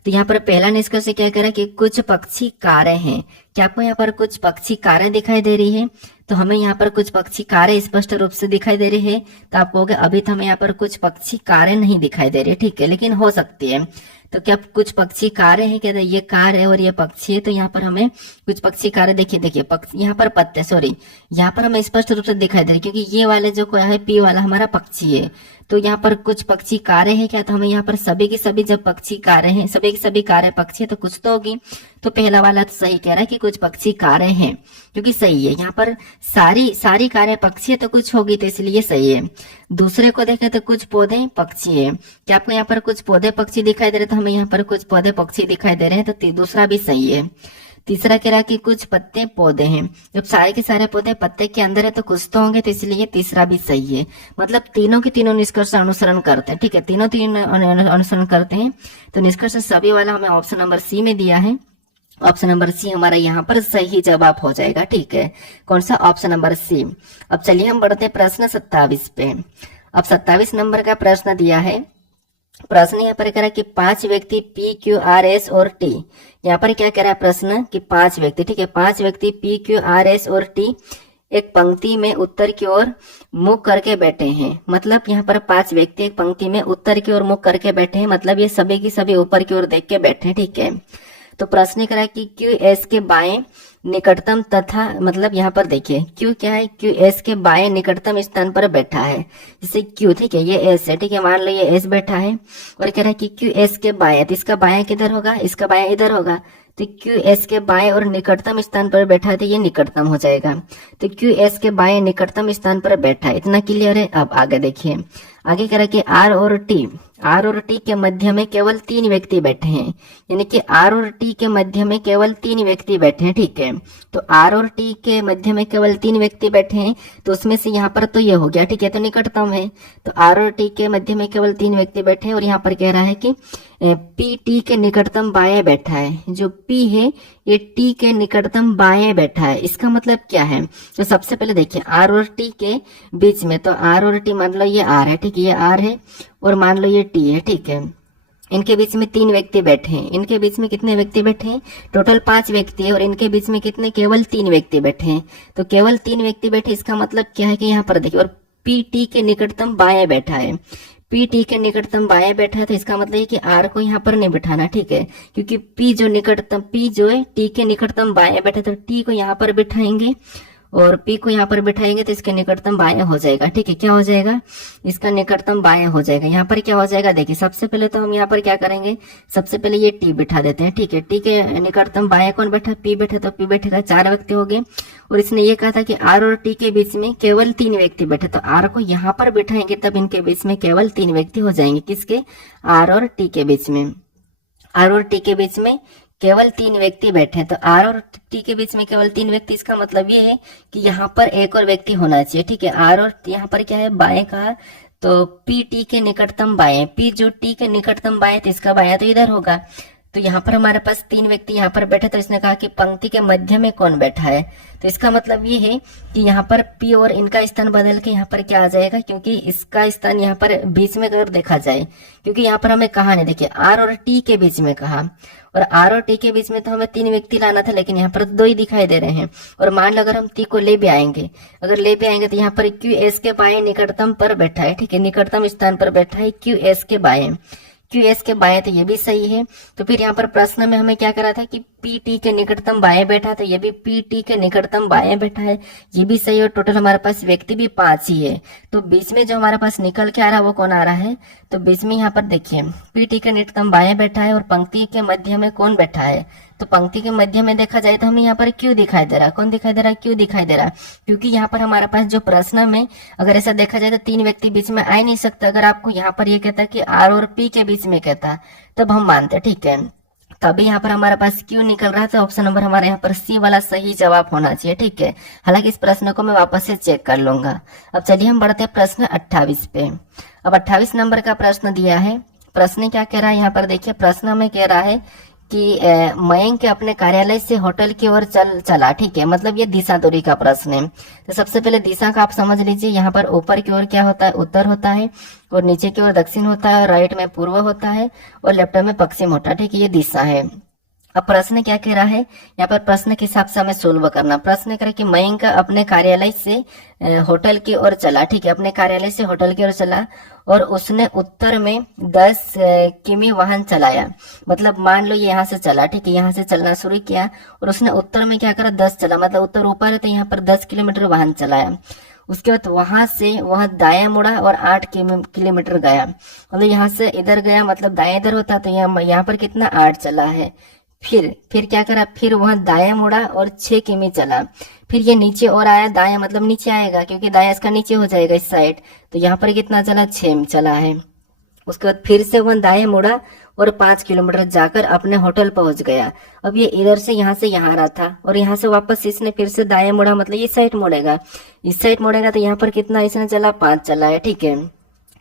तो यहाँ पर पहला निष्कर्ष क्या कह रहा है कि कुछ पक्षी कारें हैं। क्या आपको यहाँ पर कुछ पक्षी कारें दिखाई दे रही है? तो हमें यहाँ पर कुछ पक्षी कारें स्पष्ट रूप से दिखाई दे रही है। तो आप कहोगे अभी तो हमें यहाँ पर कुछ पक्षी कारें नहीं दिखाई दे रही है, ठीक है, लेकिन हो सकती है। तो क्या कुछ पक्षी कारें हैं? क्या ये कार है और ये पक्षी है। तो यहाँ पर हमें कुछ पक्षी कारें, देखिए पक्षी, यहाँ पर पत्ते, सॉरी, यहाँ पर हमें स्पष्ट रूप से दिखाई दे रही है, क्योंकि ये वाले जो है पी वाला हमारा पक्षी है। तो यहाँ पर कुछ पक्षी कारें हैं क्या? तो हमें यहाँ पर सभी की सभी जब पक्षी कारें हैं, सभी की सभी कारें पक्षी है, तो कुछ तो होगी। तो पहला वाला तो सही कह रहा है कि कुछ पक्षी कारें हैं, क्योंकि सही है। यहाँ पर सारी कारें पक्षी है तो कुछ होगी, तो इसलिए सही है। दूसरे को देखें तो कुछ पौधे पक्षी है। क्या आपको यहाँ पर कुछ पौधे पक्षी दिखाई दे रहे? तो हमें यहाँ पर कुछ पौधे पक्षी दिखाई दे रहे हैं, तो दूसरा भी सही है। तीसरा कह रहा कि कुछ पत्ते पौधे हैं। जब सारे के सारे पौधे पत्ते के अंदर है तो कुछ तो होंगे, तो इसलिए तीसरा भी सही है। मतलब तीनों के तीनों निष्कर्ष अनुसरण करते हैं, ठीक है, तीनों अनुसरण करते हैं। तो निष्कर्ष सभी वाला हमें ऑप्शन नंबर सी में दिया है। ऑप्शन नंबर सी हमारा यहाँ पर सही जवाब हो जाएगा, ठीक है। कौन सा? Option number C. अब चलिए हम बढ़ते हैं प्रश्न 27 पे। अब 27 नंबर का प्रश्न दिया है। प्रश्न यहाँ पर कह रहा है कि 5 व्यक्ति पी क्यू आर एस और टी। यहाँ पर क्या कह रहा है प्रश्न कि 5 व्यक्ति, ठीक है, 5 व्यक्ति पी क्यू आर एस और टी एक पंक्ति में उत्तर की ओर मुख करके बैठे हैं। मतलब यहाँ पर 5 व्यक्ति एक पंक्ति में उत्तर की ओर मुख करके बैठे हैं, मतलब ये सभी की सभी ऊपर की ओर देख के बैठे हैं, ठीक है। तो प्रश्न करा कि क्यू एस के बाएं निकटतम तथा, मतलब यहाँ पर देखिए क्यू क्या है, क्यू एस के बाएं निकटतम स्थान पर बैठा है। जैसे क्यू, ठीक है, ये एस है, ठीक है, मान लो ये एस बैठा है और कह रहा है कि क्यू एस के बाएं, तो इसका बाएं किधर होगा, इसका बाएं इधर होगा। तो क्यू एस के बाएं और निकटतम स्थान पर बैठा है, तो ये निकटतम हो जाएगा। तो क्यू एस के बाएं निकटतम स्थान पर बैठा है, इतना क्लियर है। अब आगे देखिए, आगे कह रहा है कि आर और टी के मध्य में केवल 3 व्यक्ति बैठे हैं। यानी कि आर और टी के मध्य में केवल 3 व्यक्ति बैठे हैं, ठीक है। तो आर और टी के मध्य में केवल 3 व्यक्ति बैठे हैं, तो उसमें से यहाँ पर तो ये हो गया, ठीक है, तो निकटतम है। तो आर और टी के मध्य में केवल 3 व्यक्ति बैठे हैं और यहाँ पर कह रहा है कि पी टी के निकटतम बाएं बैठा है। जो पी है ये टी के निकटतम बाएं बैठा है। इसका मतलब क्या है? तो सबसे पहले देखिए आर और टी के बीच में, तो आर और टी मान लो ये आर है, ठीक है, ये आर है और मान लो ये टी है, ठीक है। इनके बीच में 3 व्यक्ति बैठे हैं। इनके बीच में कितने व्यक्ति बैठे हैं? टोटल 5 व्यक्ति है और इनके बीच में कितने? केवल 3 व्यक्ति बैठे हैं। तो केवल 3 व्यक्ति बैठे, इसका मतलब क्या है कि यहाँ पर देखिए, और पी टी के निकटतम बाएं बैठा है। पी टी के निकटतम बाएं बैठा है, तो इसका मतलब है कि आर को यहाँ पर नहीं बिठाना, ठीक है, क्योंकि पी जो है टी के निकटतम बाएं बैठा, तो टी को यहाँ पर बिठाएंगे और पी को यहाँ पर बिठाएंगे, तो इसके निकटतम बाएं हो जाएगा, ठीक है। क्या हो जाएगा? इसका निकटतम बाएं हो जाएगा। यहाँ पर क्या हो जाएगा? देखिए सबसे पहले तो हम यहाँ पर क्या करेंगे, सबसे पहले ये टी बिठा देते हैं, ठीक है। टी के निकटतम बाएं कौन बैठा? पी बैठा, तो पी बैठेगा, 4 व्यक्ति हो गए। और इसने ये कहा था कि आर और टी के बीच में केवल 3 व्यक्ति बैठे, तो आर को यहाँ पर बिठाएंगे तब इनके बीच में केवल 3 व्यक्ति हो जाएंगे। किसके? आर और टी के बीच में। आर और टी के बीच में केवल 3 व्यक्ति बैठे, तो आर और टी के बीच में केवल 3 व्यक्ति, इसका मतलब ये है कि यहाँ पर एक और व्यक्ति होना चाहिए, ठीक है। आर और यहाँ पर क्या है? बाएं का, तो पी टी के निकटतम बाएं, पी जो टी के निकटतम बाएं, तो इसका बायां तो इधर होगा। तो यहाँ पर हमारे पास 3 व्यक्ति यहाँ पर बैठे, तो इसने कहा कि पंक्ति के मध्य में कौन बैठा है। तो इसका मतलब ये है कि यहाँ पर पी और इनका स्थान बदल के यहाँ पर क्या आ जाएगा, क्योंकि इसका स्थान यहाँ पर बीच में अगर देखा जाए, क्योंकि यहाँ पर हमें कहा नहीं, देखिए आर और टी के बीच में कहा, और आर और टी के बीच में तो हमें 3 व्यक्ति लाना था, लेकिन यहाँ पर 2 ही दिखाई दे रहे हैं। और मान लो अगर हम टी को ले भी आएंगे, तो यहाँ पर क्यू एस के बाएं निकटतम पर बैठा है, ठीक है, निकटतम स्थान पर बैठा है क्यू एस के बाएं, क्यू एस के बाएं, तो ये भी सही है। तो फिर यहाँ पर प्रश्न में हमें क्या करा था कि पी टी के निकटतम बाएं बैठा, तो ये भी पी टी के निकटतम बाएं बैठा है, ये भी सही है। और टोटल हमारे पास व्यक्ति भी 5 ही है। तो बीच में जो हमारे पास निकल के आ रहा है वो कौन आ रहा है? तो बीच में यहाँ पर देखिए पी टी के निकटतम बाएं बैठा है और पंक्ति के मध्य में कौन बैठा है? तो पंक्ति के मध्य में देखा जाए तो हमें यहाँ पर क्यू दिखाई दे रहा है। कौन दिखाई दे रहा है? क्यू दिखाई दे रहा है, क्योंकि यहाँ पर हमारे पास जो प्रश्न में अगर ऐसा देखा जाए तो 3 व्यक्ति बीच में आ ही नहीं सकता। अगर आपको यहाँ पर ये कहता कि आर और पी के बीच में कहता तब हम मानते, ठीक है। तभी यहाँ पर हमारे पास क्यू निकल रहा है, तो ऑप्शन नंबर हमारे यहाँ पर सी वाला सही जवाब होना चाहिए, ठीक है। हालांकि इस प्रश्न को मैं वापस से चेक कर लूंगा। अब चलिए हम बढ़ते हैं प्रश्न 28 पे। अब 28 नंबर का प्रश्न दिया है। प्रश्न क्या कह रहा है यहाँ पर देखिए, प्रश्न में कह रहा है कि मयंक अपने कार्यालय से होटल की ओर चला, ठीक है, मतलब ये दिशा दूरी का प्रश्न है। तो सबसे पहले दिशा का आप समझ लीजिए, यहाँ पर ऊपर की ओर क्या होता है, उत्तर होता है, और नीचे की ओर दक्षिण होता है, और राइट में पूर्व होता है, और लेफ्ट में पश्चिम होता है, ठीक है, ये दिशा है। अब प्रश्न क्या कह रहा है, यहाँ पर प्रश्न के हिसाब से हमें सोल्व करना। प्रश्न कह रहा है कि मयंक अपने कार्यालय से होटल की ओर चला, ठीक है, अपने कार्यालय से होटल की ओर चला, और उसने उत्तर में 10 किमी वाहन चलाया। मतलब मान लो ये यहाँ से चला, ठीक है, यहाँ से चलना शुरू किया, और उसने उत्तर में क्या करा, 10 चला, मतलब उत्तर ऊपर है तो यहाँ पर 10 किलोमीटर वाहन चलाया। उसके बाद वहां से वह दाया मुड़ा और 8 किलोमीटर गया। मतलब यहाँ से इधर गया, मतलब दाया इधर होता, तो यहाँ पर कितना 8 चला है। फिर क्या करा, फिर वह दाया मुड़ा और 6 किमी चला। फिर ये नीचे और आया, दाया मतलब नीचे आएगा, क्योंकि दाया इसका नीचे हो जाएगा इस साइड, तो यहाँ पर कितना चला, 6 चला है। उसके बाद फिर से वह दाया मुड़ा और 5 किलोमीटर जाकर अपने होटल पहुंच गया। अब ये इधर से यहाँ रहा था, और यहाँ से वापस इसने फिर से दाया मुड़ा, मतलब इस साइड मुड़ेगा, इस साइड मुड़ेगा, तो यहाँ पर कितना इसने चला, 5 चला है, ठीक है,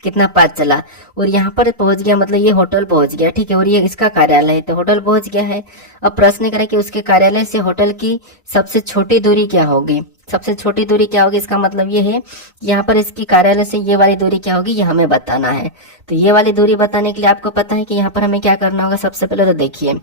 कितना 5 चला, और यहाँ पर पहुंच गया, मतलब ये होटल पहुंच गया, ठीक है, और ये इसका कार्यालय है, तो होटल पहुंच गया है। अब प्रश्न करें कि उसके कार्यालय से होटल की सबसे छोटी दूरी क्या होगी। सबसे छोटी दूरी क्या होगी, इसका मतलब ये है यहाँ पर इसकी कार्यालय से ये वाली दूरी क्या होगी, ये हमें बताना है। तो ये वाली दूरी बताने के लिए आपको पता है कि यहाँ पर हमें क्या करना होगा। सबसे पहले तो देखिए,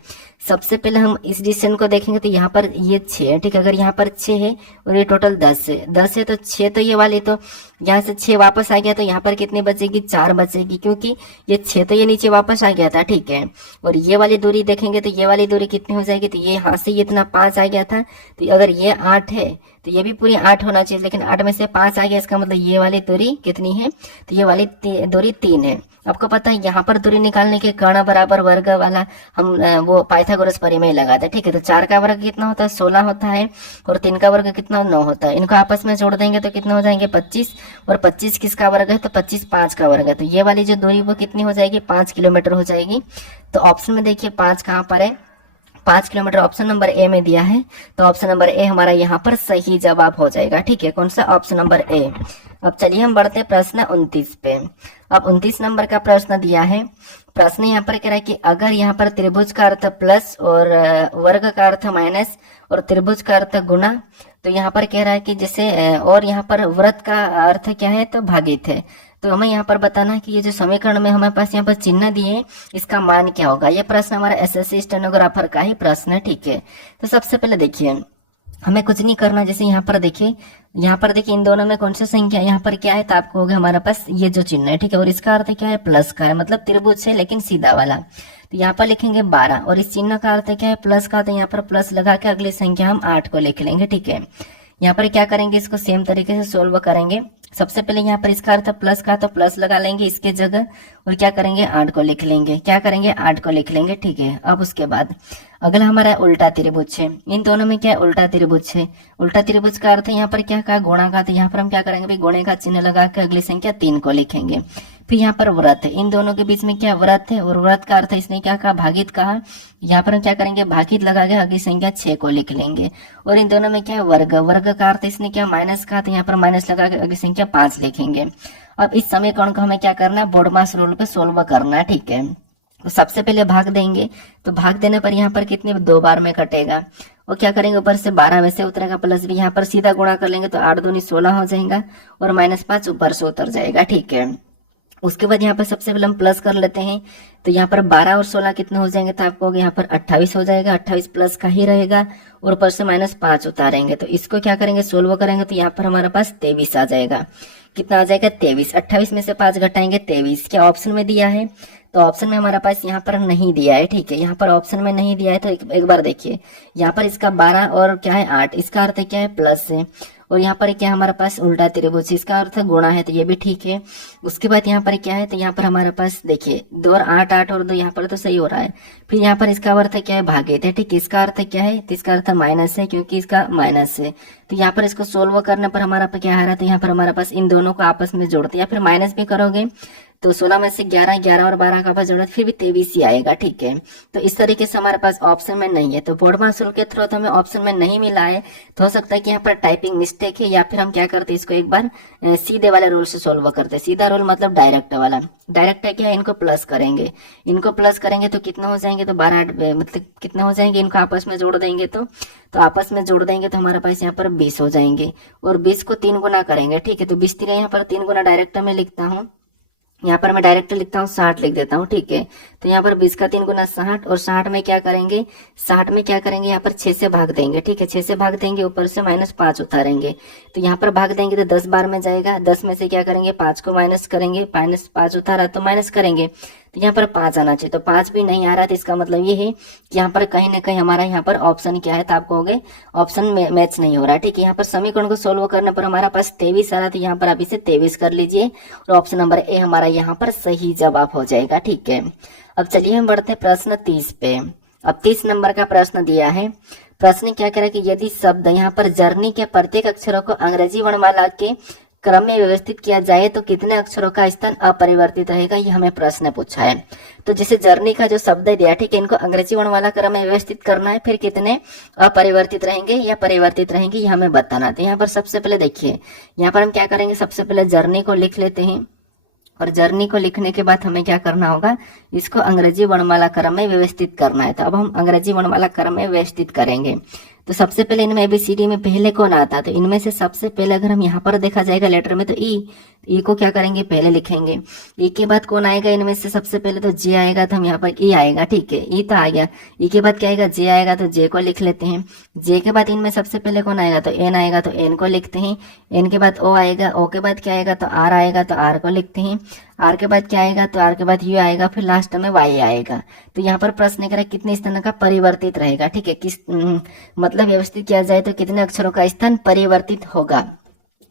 सबसे पहले हम इस डिस्टेंस को देखेंगे, तो यहाँ पर ये 6 है, ठीक है, अगर यहाँ पर 6 है और ये टोटल 10 है, 10 है तो 6, तो ये वाली, तो यहाँ से 6 वापस आ गया, तो यहाँ पर कितनी बचेगी, 4 बचेगी, क्योंकि ये 6 तो ये नीचे वापस आ गया था, ठीक है। और ये वाली दूरी देखेंगे तो ये वाली दूरी कितनी हो जाएगी, तो ये यहाँ से ये इतना 5 आ गया था, तो अगर ये 8 है तो ये भी पूरी 8 होना चाहिए, लेकिन 8 में से 5 आ गया, इसका मतलब ये वाली दूरी कितनी है, तो ये वाली दूरी 3 है। आपको पता है यहाँ पर दूरी निकालने के कर्ण बराबर वर्ग वाला हम वो पाइथागोरस प्रमेय लगाते हैं, ठीक है। तो 4 का वर्ग कितना होता है, 16 होता है, और 3 का वर्ग कितना, 9 होता है। इनको आपस में जोड़ देंगे तो कितना हो जाएंगे, 25, और 25 किसका वर्ग है, तो 25 5 का वर्ग है, तो ये वाली जो दूरी वो कितनी हो जाएगी, 5 किलोमीटर हो जाएगी। तो ऑप्शन में देखिए 5 कहाँ पर है, 5 किलोमीटर ऑप्शन नंबर ए में दिया है, तो ऑप्शन नंबर ए हमारा यहाँ पर सही जवाब हो जाएगा, ठीक है, कौन सा, ऑप्शन नंबर ए। अब चलिए हम बढ़ते हैं प्रश्न 29 पे। अब 29 नंबर का प्रश्न दिया है। प्रश्न यहाँ पर कह रहा है कि अगर यहाँ पर त्रिभुज का अर्थ प्लस और वर्ग का अर्थ माइनस और त्रिभुज का अर्थ गुना, तो यहाँ पर कह रहा है कि जैसे और यहाँ पर वृत्त का अर्थ क्या है, तो भागित है। तो हमें यहाँ पर बताना है कि ये जो समीकरण में हमारे पास यहाँ पर चिन्ह दिए इसका मान क्या होगा। ये प्रश्न हमारा एसएससी स्टेनोग्राफर का ही प्रश्न है, ठीक है। तो सबसे पहले देखिए, हमें कुछ नहीं करना, जैसे यहाँ पर देखिए, इन दोनों में कौन सी संख्या यहाँ पर क्या है, तो आपको होगा हमारे पास ये जो चिन्ह है, ठीक है, और इसका अर्थ क्या है, प्लस का है, मतलब त्रिभुज है लेकिन सीधा वाला। तो यहाँ पर लिखेंगे 12, और इस चिन्ह का अर्थ क्या है, प्लस का, तो यहाँ पर प्लस लगा के अगली संख्या हम 8 को लिख लेंगे, ठीक है। यहाँ पर क्या करेंगे, इसको सेम तरीके से सोल्व करेंगे। सबसे पहले यहाँ पर इसका अर्थ प्लस का, तो प्लस लगा लेंगे इसके जगह, और क्या करेंगे, 8 को लिख लेंगे, क्या करेंगे, 8 को लिख लेंगे, ठीक है। अब उसके बाद अगला हमारा उल्टा त्रिभुज है। इन दोनों में क्या है, उल्टा त्रिभुज है। उल्टा त्रिभुज का अर्थ यहाँ पर क्या कहा, गुणा का, तो यहाँ पर हम क्या करेंगे, गुणे का चिन्ह लगा के अगली संख्या 3 को लिखेंगे। फिर यहाँ पर व्रत है, इन दोनों के बीच में क्या व्रत है, और व्रत का अर्थ इसने क्या कहा, भागित कहा। यहाँ पर हम क्या करेंगे, भागित लगा के अगली संख्या 6 को लिख लेंगे। और इन दोनों में क्या है, वर्ग, वर्ग का अर्थ इसने क्या, माइनस कहा, तो यहाँ पर माइनस लगा के अगली संख्या 5 लिखेंगे। अब इस समीकरण को हमें क्या करना है, बोडमास रूल पे सोल्व करना है, ठीक है। तो सबसे पहले भाग देंगे, तो भाग देने पर यहाँ पर कितने, 2 बार में कटेगा, और क्या करेंगे, ऊपर से 12 में से उतरेगा प्लस भी, यहाँ पर सीधा गुणा कर लेंगे तो 8 दूनी 16 हो जाएगा, और -5 ऊपर से उतर जाएगा, ठीक है। उसके बाद यहाँ पर सबसे पहले हम प्लस कर लेते हैं, तो यहाँ पर 12 और 16 कितने हो जाएंगे, तो आपको यहाँ पर 28 हो जाएगा, 28 प्लस का ही रहेगा, और ऊपर से -5 उतारेंगे, तो इसको क्या करेंगे, सोल्व करेंगे, तो यहाँ पर हमारे पास 23 आ जाएगा। कितना आ जाएगा, 23। 28 में से 5 घटाएंगे 23। क्या ऑप्शन में दिया है, तो ऑप्शन में हमारे पास यहाँ पर नहीं दिया है, ठीक है, यहाँ पर ऑप्शन में नहीं दिया है। तो एक बार देखिए, यहाँ पर इसका 12 और क्या है 8, इसका अर्थ क्या है, प्लस है, और यहाँ पर क्या हमारे पास उल्टा त्रिभुज, इसका अर्थ गुणा है, तो ये भी ठीक है। उसके बाद यहाँ पर क्या है, तो यहाँ पर हमारे पास देखिए 2 और 8, 8 और 2, यहाँ पर तो सही हो रहा है। फिर यहाँ पर इसका अर्थ क्या है, भागित है, ठीक, इसका अर्थ क्या है, तो इसका अर्थ माइनस है, क्योंकि इसका माइनस है। तो यहाँ पर इसको सोल्व करने पर हमारा क्या आ रहा है, तो यहाँ पर हमारे पास इन दोनों को आपस में जोड़ते हैं, या फिर माइनस भी करोगे तो 16 में से 11, 11 और 12 का जोड़ा फिर भी 23 ही आएगा। ठीक है, तो इस तरीके से हमारे पास ऑप्शन में नहीं है, तो बोर्ड मास रूल के थ्रू तो हमें ऑप्शन में नहीं मिला है, तो हो सकता है कि यहाँ पर टाइपिंग मिस्टेक है, या फिर हम क्या करते हैं इसको एक बार सीधे वाले रूल से सोल्व करते हैं। सीधा रूल मतलब डायरेक्ट वाला। डायरेक्ट है क्या, इनको प्लस करेंगे, इनको प्लस करेंगे तो कितना हो जाएंगे, तो 12 मतलब कितना हो जाएंगे, इनको आपस में जोड़ देंगे तो आपस में जोड़ देंगे तो हमारे पास यहाँ पर 20 हो जाएंगे, और 20 को 3 गुना करेंगे। ठीक है, तो 20 3 यहाँ पर 3 गुना डायरेक्ट में लिखता हूँ, यहाँ पर मैं डायरेक्ट लिखता हूँ 60 लिख देता हूँ। ठीक है, तो यहाँ पर 20 का 3 गुना 60, और 60 में क्या करेंगे, 60 में क्या करेंगे, यहाँ पर 6 से भाग देंगे। ठीक है, 6 से भाग देंगे, ऊपर से -5 उतारेंगे, तो यहाँ पर भाग देंगे तो 10 बार में जाएगा, 10 में से क्या करेंगे, 5 को माइनस करेंगे, -5 उतारा तो माइनस करेंगे, तो यहाँ पर 5 आना चाहिए, तो 5 भी नहीं आ रहा, तो इसका मतलब ये है कि यहाँ पर कहीं ना कहीं हमारा यहाँ पर ऑप्शन क्या है, तो आप कहोगे ऑप्शन मैच नहीं हो रहा। ठीक है, यहाँ पर समीकरण को सोल्व करने पर हमारा पास 23 आ रहा, तो यहाँ पर आप इसे 23 कर लीजिए, और ऑप्शन नंबर ए हमारा यहाँ पर सही जवाब हो जाएगा। ठीक है, अब चलिए हम बढ़ते हैं प्रश्न 30 पे। अब 30 नंबर का प्रश्न दिया है। प्रश्न क्या कह रहा है कि यदि शब्द यहाँ पर जर्नी के प्रत्येक अक्षरों को अंग्रेजी वर्णमाला के क्रम में व्यवस्थित किया जाए तो कितने अक्षरों का स्थान अपरिवर्तित रहेगा, ये हमें प्रश्न पूछा है। तो जैसे जर्नी का जो शब्द दिया, ठीक है, इनको अंग्रेजी वर्णमाला क्रम में व्यवस्थित करना है, फिर कितने अपरिवर्तित रहेंगे या परिवर्तित रहेंगे ये हमें बताना। तो यहाँ पर सबसे पहले देखिए, यहाँ पर हम क्या करेंगे, सबसे पहले जर्नी को लिख लेते हैं, और जर्नी को लिखने के बाद हमें क्या करना होगा, इसको अंग्रेजी वर्णमाला क्रम में व्यवस्थित करना है। तो अब हम अंग्रेजी वर्णमाला क्रम में व्यवस्थित करेंगे। तो सबसे पहले इनमें एबीसीडी में पहले कौन आता है, तो इनमें से सबसे पहले अगर हम यहाँ पर देखा जाएगा लेटर में, तो ई को क्या करेंगे, पहले लिखेंगे। ई के बाद कौन आएगा, इनमें से सबसे पहले तो जे आएगा, तो हम यहाँ पर ई आएगा। ठीक है, ई तो आ गया। ई के बाद क्या आएगा, जे आएगा, तो जे को लिख लेते हैं। जे के बाद इनमें सबसे पहले कौन आएगा, तो एन आएगा, तो एन को लिखते हैं। एन के बाद ओ आएगा, ओ के बाद क्या आएगा, तो आर आएगा, तो आर को लिखते हैं। आर के बाद क्या आएगा, तो आर के बाद यू आएगा, फिर लास्ट में वाई आएगा। तो यहाँ पर प्रश्न करें कितने स्थान का परिवर्तित रहेगा। ठीक है, किस मतलब व्यवस्थित किया जाए तो कितने अक्षरों का स्थान परिवर्तित होगा।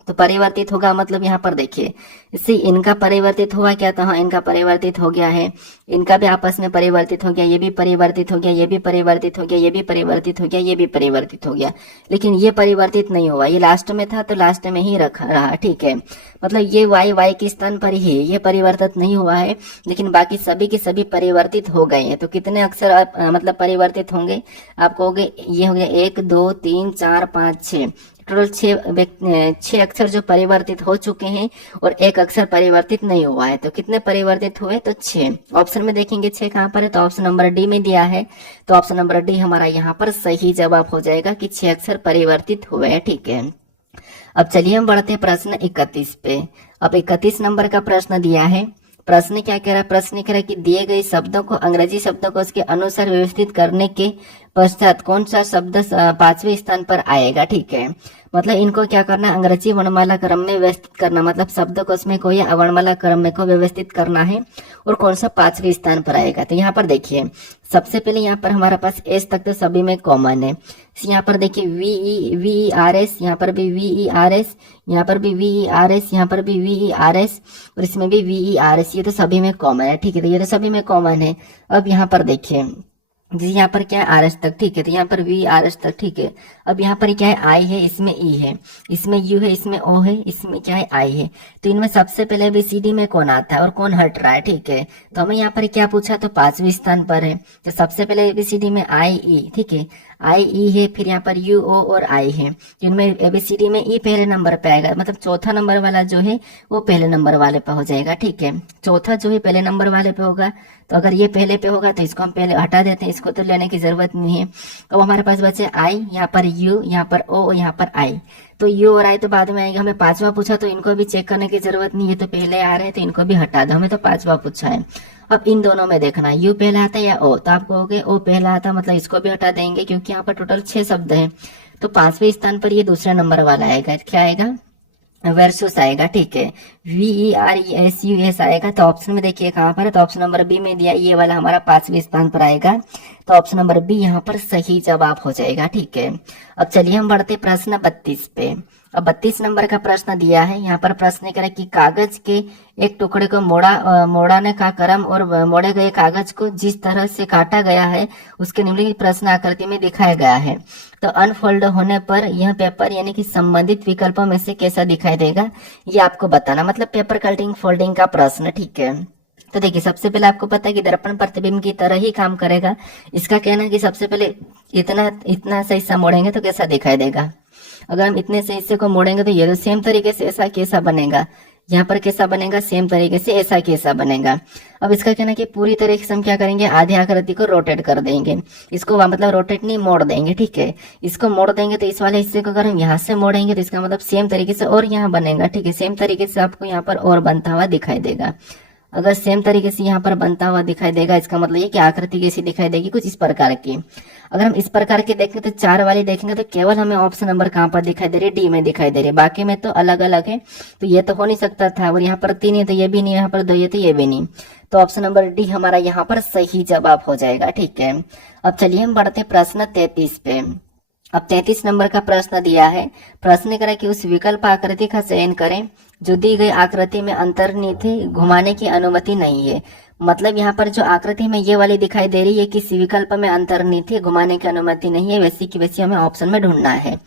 तो परिवर्तित होगा मतलब यहाँ पर देखिए, इससे इनका परिवर्तित हुआ क्या, तो हाँ इनका परिवर्तित हो गया है, इनका भी आपस में परिवर्तित हो गया, ये भी परिवर्तित हो गया, ये भी परिवर्तित हो गया, ये भी परिवर्तित हो गया, ये भी परिवर्तित हो गया, लेकिन ये परिवर्तित नहीं हुआ, ये लास्ट में था तो लास्ट में ही रखा रहा। ठीक है, मतलब ये वाई के स्थान पर ही है, ये परिवर्तित नहीं हुआ है, लेकिन बाकी सभी के सभी परिवर्तित हो गए हैं। तो कितने अक्षर मतलब परिवर्तित होंगे, आप कहोगे ये हो गया 1 2 3 4 5 6, टोटल 6 अक्षर जो परिवर्तित हो चुके हैं, और एक अक्षर परिवर्तित नहीं हुआ है। तो कितने परिवर्तित हुए, तो 6। ऑप्शन में देखेंगे 6 कहाँ पर है, तो ऑप्शन नंबर डी में दिया है, तो ऑप्शन नंबर डी हमारा यहाँ पर सही जवाब हो जाएगा कि 6 अक्षर परिवर्तित हुए हैं। ठीक है, अब चलिए हम बढ़ते हैं प्रश्न 31 पे। अब 31 नंबर का प्रश्न दिया है। प्रश्न क्या कह रहा है, प्रश्न कह रहा है कि दिए गए शब्दों को अंग्रेजी शब्दों को उसके अनुसार व्यवस्थित करने के पश्चात कौन सा शब्द 5वें स्थान पर आएगा। ठीक है, मतलब इनको क्या करना है, अंग्रेजी वर्णमाला क्रम में व्यवस्थित करना, मतलब शब्दकोश में को या वर्णमाला क्रम में को व्यवस्थित करना है, और कौन सा 5वें स्थान पर आएगा। तो यहाँ पर देखिए, सबसे पहले यहाँ पर हमारा पास एस तक तो सभी में कॉमन है। यहाँ पर देखिए वी आर एस, यहाँ पर भी वी आर एस, यहाँ पर भी वी आर एस, यहाँ पर भी वी आर एस, और इसमें भी वी आर एस, ये तो सभी में कॉमन है। ठीक है, तो ये तो सभी में कॉमन है। अब यहाँ पर देखिए, जी यहाँ पर क्या है, आर एस तक। ठीक है, तो यहाँ पर वी आर एस तक। ठीक है, अब यहाँ पर क्या है, आई है, इसमें ई है, इसमें यू है, इसमें ओ है, इसमें क्या है, आई है। तो इनमें सबसे पहले बीसीडी में कौन आता है और कौन हट रहा है। ठीक है, तो हमें यहाँ पर क्या पूछा, तो 5वें स्थान पर है। तो सबसे पहले एबीसीडी में आई ई, ठीक है, आई ई है, फिर यहाँ पर यू ओ और आई है। इनमें एबीसीडी में ई पहले नंबर पे आएगा, मतलब चौथा नंबर वाला जो है वो पहले नंबर वाले पे हो जाएगा। ठीक है, चौथा जो है पहले नंबर वाले पे होगा, तो अगर ये पहले पे होगा तो इसको हम पहले हटा देते हैं, इसको तो लेने की जरूरत नहीं है। अब हमारे पास बचे आई, यहाँ पर यू, यहाँ पर ओ और यहाँ पर आई। तो यू और आई तो बाद में आएगा। हमें 5वां पूछा तो इनको भी चेक करने की जरूरत नहीं है, तो पहले आ रहे हैं तो इनको भी हटा दो, हमें तो 5वां पूछा है। अब इन दोनों में देखना, यू पहला आता है या ओ, तो आप कहोगे ओ पहला आता, मतलब इसको भी हटा देंगे क्योंकि यहाँ पर टोटल 6 शब्द है। तो 5वें स्थान पर ये दूसरा नंबर वाला आएगा, क्या आएगा, वर्सुस आएगा। ठीक है, VERSUS आएगा। तो ऑप्शन में देखिए कहाँ पर है, तो ऑप्शन नंबर बी में दिया, ये वाला हमारा 5वें स्थान पर आएगा। तो ऑप्शन नंबर बी यहाँ पर सही जवाब हो जाएगा। ठीक है, अब चलिए हम बढ़ते प्रश्न 32 पे। अब 32 नंबर का प्रश्न दिया है। यहाँ पर प्रश्न करें कि कागज के एक टुकड़े को मोड़ाने का क्रम और मोड़े गए कागज को जिस तरह से काटा गया है उसके निम्नलिखित प्रश्न आकृति में दिखाया गया है। तो अनफोल्ड होने पर यह पेपर यानी कि संबंधित विकल्पों में से कैसा दिखाई देगा, ये आपको बताना, मतलब पेपर कटिंग फोल्डिंग का प्रश्न, ठीक है। तो देखिए, सबसे पहले आपको पता है कि दर्पण प्रतिबिंब की तरह ही काम करेगा। इसका कहना है कि सबसे पहले इतना सा हिस्सा मोड़ेंगे तो कैसा दिखाई देगा। अगर हम इतने से हिस्से को मोड़ेंगे तो ये तो सेम तरीके से ऐसा कैसा बनेगा, यहाँ पर कैसा बनेगा, सेम तरीके से ऐसा कैसा बनेगा। अब इसका कहना है कि पूरी तरीके से हम क्या करेंगे, आधी आकृति को रोटेट कर देंगे, इसको मतलब रोटेट नहीं मोड़ देंगे, ठीक है। इसको मोड़ देंगे तो इस वाले हिस्से को अगर हम यहाँ से मोड़ेंगे तो इसका मतलब सेम तरीके से और यहाँ बनेगा, ठीक है। सेम तरीके से आपको यहाँ पर और बनता हुआ दिखाई देगा। अगर सेम तरीके से यहाँ पर बनता हुआ दिखाई देगा, इसका मतलब ये कि आकृति कैसी दिखाई देगी, कुछ इस प्रकार की। अगर हम इस प्रकार के देखें तो 4 वाली देखेंगे तो केवल हमें ऑप्शन नंबर कहाँ पर दिखाई दे रही है, डी में दिखाई दे रही है। बाकी में तो अलग अलग है, तो ये तो हो नहीं सकता था। और यहाँ पर 3 है तो ये भी नहीं, यहाँ पर 2 है तो ये भी नहीं। तो ऑप्शन नंबर डी हमारा यहाँ पर सही जवाब हो जाएगा, ठीक है। अब चलिए हम बढ़ते प्रश्न 33 पे। अब 33 नंबर का प्रश्न दिया है। प्रश्न करें कि उस विकल्प आकृति का चयन करें जो दी गई आकृति में अंतर्निहित घुमाने की अनुमति नहीं है। मतलब यहाँ पर जो आकृति में ये वाली दिखाई दे रही है, किसी विकल्प में अंतर्निहित घुमाने की अनुमति नहीं है, वैसी की वैसी हमें ऑप्शन में ढूंढना है।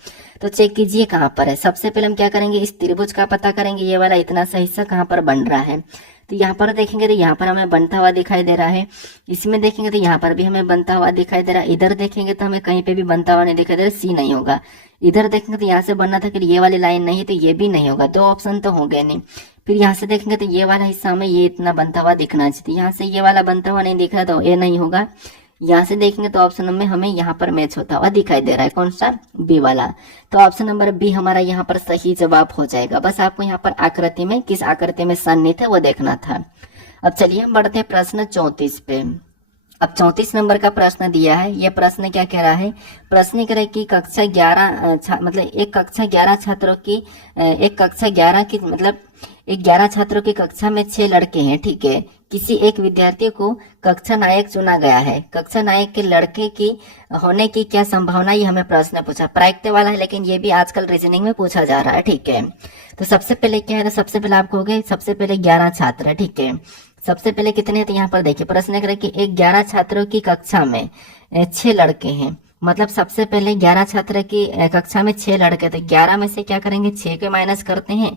तो चेक कीजिए कहाँ पर है। सबसे पहले हम क्या करेंगे, इस त्रिभुज का पता करेंगे, ये वाला इतना सा हिस्सा कहाँ पर बन रहा है। तो यहाँ पर देखेंगे तो यहाँ पर हमें बनता हुआ दिखाई दे रहा है। इसमें देखेंगे तो यहाँ पर भी हमें बनता हुआ दिखाई दे रहा है। इधर देखेंगे तो हमें कहीं पे भी बनता हुआ नहीं दिखाई दे रहा, सी नहीं होगा। इधर देखेंगे तो यहाँ से बनना था, फिर ये वाली लाइन नहीं तो ये भी नहीं होगा, 2 ऑप्शन तो हो गए नहीं। फिर यहाँ से देखेंगे तो ये वाला हिस्सा हमें ये इतना बनता हुआ दिखना चाहिए, यहाँ से ये वाला बनता हुआ नहीं दिख रहा तो ये नहीं होगा। यहाँ से देखेंगे तो ऑप्शन में हमें यहाँ पर मैच होता हुआ दिखाई दे रहा है, कौन सा, बी वाला। तो ऑप्शन नंबर बी हमारा यहाँ पर सही जवाब हो जाएगा। बस आपको यहाँ पर आकृति में किस आकृति में सन्निहित है वो देखना था। अब चलिए हम बढ़ते हैं प्रश्न 34 पे। अब 34 नंबर का प्रश्न दिया है। यह प्रश्न क्या कह रहा है, प्रश्न कह रहा है कि कक्षा 11 मतलब एक कक्षा 11 छात्रों की मतलब 11 छात्रों की कक्षा में 6 लड़के हैं, ठीक है। किसी एक विद्यार्थी को कक्षा नायक चुना गया है। कक्षा नायक के लड़के की होने की क्या संभावना, ये हमें प्रश्न पूछा। प्रायिकता वाला है लेकिन ये भी आजकल रीजनिंग में पूछा जा रहा है, ठीक है। तो सबसे पहले क्या है, तो सबसे पहले आपको हो गए, सबसे पहले 11 छात्र है, ठीक है। सबसे पहले कितने, तो यहाँ पर देखिए प्रश्न करें कि एक 11 छात्रों की कक्षा में 6 लड़के हैं। मतलब सबसे पहले 11 छात्र की कक्षा में 6 लड़के, तो 11 में से क्या करेंगे, 6 को माइनस करते हैं।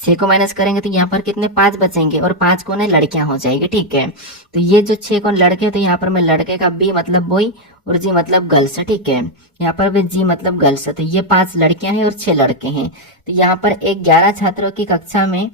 6 को माइनस करेंगे तो यहाँ पर कितने, 5 बचेंगे और 5 कोने लड़कियां हो जाएगी, ठीक है। तो ये जो 6 कोने लड़के, तो यहाँ पर मैं लड़के का बी मतलब बॉय और जी मतलब गर्ल्स, ठीक है। यहाँ पर भी जी मतलब गर्ल्स, तो ये 5 लड़कियां हैं और 6 लड़के हैं। तो यहाँ पर एक 11 छात्रों की कक्षा में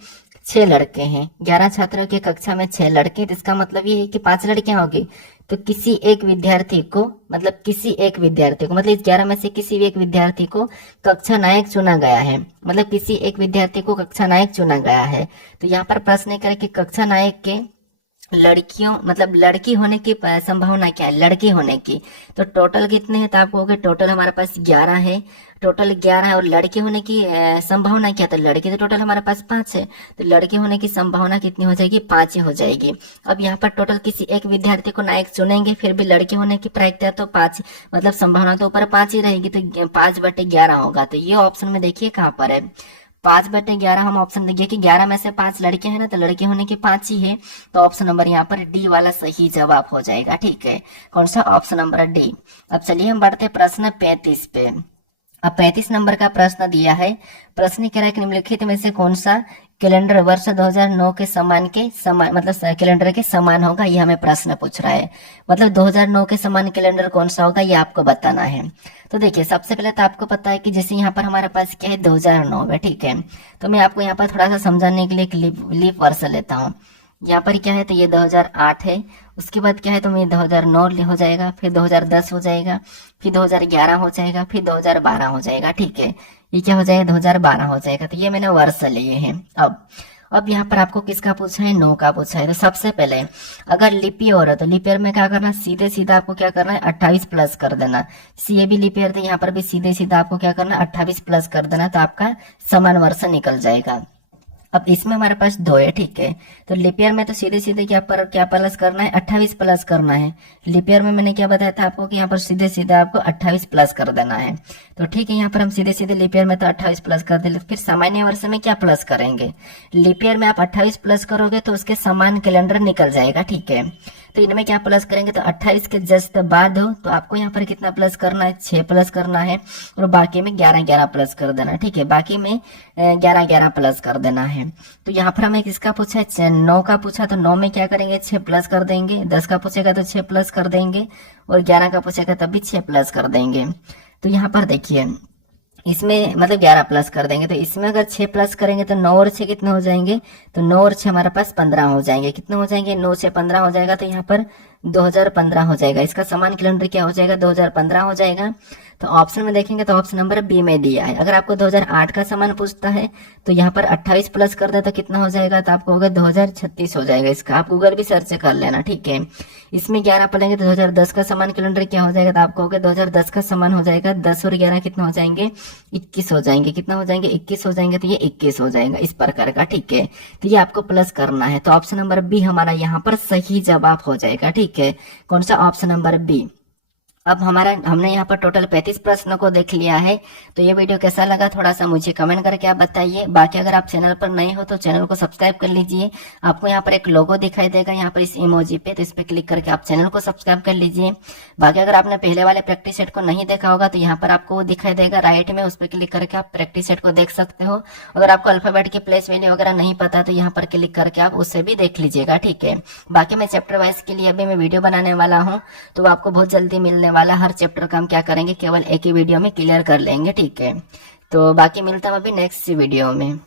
6 लड़के हैं। 11 छात्रों की कक्षा में 6 लड़के, तो इसका मतलब ये है कि 5 लड़कियां होगी। तो किसी एक विद्यार्थी को मतलब इस 11 में से किसी भी एक विद्यार्थी को कक्षा नायक चुना गया है। मतलब किसी एक विद्यार्थी को कक्षा नायक चुना गया है। तो यहाँ पर प्रश्न करें कि कक्षा नायक के लड़कियों मतलब लड़की होने की संभावना क्या है, लड़की होने की। तो टोटल कितने हैं, तो आपको हो गए टोटल हमारे पास 11 है, टोटल 11 है। और लड़के होने की संभावना क्या, तो लड़के तो टोटल हमारे पास 5 है, तो लड़के होने की संभावना कितनी हो जाएगी, 5 ही हो जाएगी। अब यहाँ पर टोटल किसी एक विद्यार्थी को नायक चुनेंगे, फिर भी लड़के होने की प्रायिकता तो 5 मतलब संभावना तो ऊपर 5 ही रहेगी, तो 5/11 होगा। तो ये ऑप्शन में देखिए कहाँ पर है, 5/11 हम ऑप्शन देखिए कि 11 में से 5 लड़के हैं ना, तो लड़के होने के 5 ही है। तो ऑप्शन नंबर यहाँ पर डी वाला सही जवाब हो जाएगा, ठीक है। कौन सा, ऑप्शन नंबर डी। अब चलिए हम बढ़ते प्रश्न 35 पे। अब 35 नंबर का प्रश्न दिया है। प्रश्न कह रहा है कि निम्नलिखित में से कौन सा कैलेंडर वर्ष 2009 के समान मतलब कैलेंडर के समान होगा, ये हमें प्रश्न पूछ रहा है। मतलब 2009 के समान कैलेंडर कौन सा होगा, ये आपको बताना है। तो देखिए सबसे पहले तो आपको पता है कि जैसे यहाँ पर हमारे पास क्या है, 2009 है, ठीक है। तो मैं आपको यहाँ पर थोड़ा सा समझाने के लिए लीप वर्ष लेता हूँ। यहाँ पर क्या है, तो ये 2008 है। उसके बाद क्या है, तो ये 2009 हो जाएगा, फिर 2010 हो जाएगा, फिर 2011 हो जाएगा, फिर 2012 हो जाएगा, ठीक है। ये क्या हो जाएगा, 2012 हो जाएगा। तो ये मैंने वर्ष लिए हैं। अब यहाँ पर आपको किसका पूछा है, 9 का पूछा है। तो सबसे पहले अगर लीप ईयर है तो लीप ईयर में क्या करना, सीधे सीधा आपको क्या करना है, 28 प्लस कर देना। ये भी लीप ईयर, तो यहाँ पर भी सीधे सीधा आपको क्या करना, 28 प्लस कर देना, तो आपका समान वर्ष निकल जाएगा। अब इसमें हमारे पास 2 है, ठीक है। तो लीप ईयर में तो सीधे सीधे क्या प्लस करना है, 28 प्लस करना है। लीप ईयर में मैंने क्या बताया था आपको कि यहाँ पर सीधे सीधे आपको 28 प्लस कर देना है। तो ठीक है, यहाँ पर हम सीधे सीधे लीप ईयर में तो 28 प्लस कर दे। फिर सामान्य वर्ष में क्या प्लस करेंगे, लीप ईयर में आप 28 प्लस करोगे तो उसके समान कैलेंडर निकल जाएगा, ठीक है। तो इनमें क्या प्लस करेंगे, तो 28 के जस्ट बाद हो तो आपको यहाँ पर कितना प्लस करना है, 6 प्लस करना है, और बाकी में 11 प्लस कर देना, ठीक है। बाकी में 11 प्लस कर देना है। तो यहाँ पर हमें किसका पूछा है, 9 का पूछा, तो 9 में क्या करेंगे, 6 प्लस कर देंगे। 10 का पूछेगा तो 6 प्लस कर देंगे, और 11 का पूछेगा तब भी 6 प्लस कर देंगे। तो यहाँ पर देखिए इसमें मतलब 11 प्लस कर देंगे। तो इसमें अगर 6 प्लस करेंगे तो 9 और 6 कितने हो जाएंगे, तो 9 और 6 हमारे पास 15 हो जाएंगे। कितने हो जाएंगे, 9 से 15 हो जाएगा। तो यहाँ पर 2015 हो जाएगा। इसका समान कैलेंडर क्या हो जाएगा, 2015 हो जाएगा। तो ऑप्शन में देखेंगे तो ऑप्शन नंबर बी में दिया है। अगर आपको 2008 का समान पूछता है तो यहाँ पर 28 प्लस कर दे तो कितना हो जाएगा, तो आपको होगा 2036 हो जाएगा। इसका आप गूगल भी सर्च कर लेना, ठीक है। इसमें 11 पढ़ेंगे तो 2010 का समान कैलेंडर क्या हो जाएगा, तो आपको होगा 2010 का समान हो जाएगा 10 और 11 कितना हो जाएंगे, 21 हो जाएंगे। कितना हो जाएंगे, 21 हो जाएंगे। तो ये 21 हो जाएगा इस प्रकार का, ठीक है। तो ये आपको प्लस करना है। तो ऑप्शन नंबर बी हमारा यहाँ पर सही जवाब हो जाएगा, ठीक है। कौन सा, ऑप्शन नंबर बी। अब हमने यहाँ पर टोटल 35 प्रश्नों को देख लिया है। तो ये वीडियो कैसा लगा थोड़ा सा मुझे कमेंट करके आप बताइए। बाकी अगर आप चैनल पर नए हो तो चैनल को सब्सक्राइब कर लीजिए। आपको यहाँ पर एक लोगो दिखाई देगा यहाँ पर इस इमोजी पे, तो इस पे क्लिक करके आप चैनल को सब्सक्राइब कर लीजिए। बाकी अगर आपने पहले वाले प्रैक्टिस सेट को नहीं देखा होगा तो यहाँ पर आपको वो दिखाई देगा राइट में, उस पर क्लिक करके आप प्रैक्टिस सेट को देख सकते हो। अगर आपको अल्फाबेट की प्लेस वैल्यू वगैरह नहीं पता तो यहाँ पर क्लिक करके आप उससे भी देख लीजिएगा, ठीक है। बाकी मैं चैप्टर वाइज के लिए अभी मैं वीडियो बनाने वाला हूँ, तो आपको बहुत जल्दी मिलने वाला। हर चैप्टर हम क्या करेंगे, केवल एक ही वीडियो में क्लियर कर लेंगे, ठीक है। तो बाकी मिलता हूं अभी नेक्स्ट वीडियो में।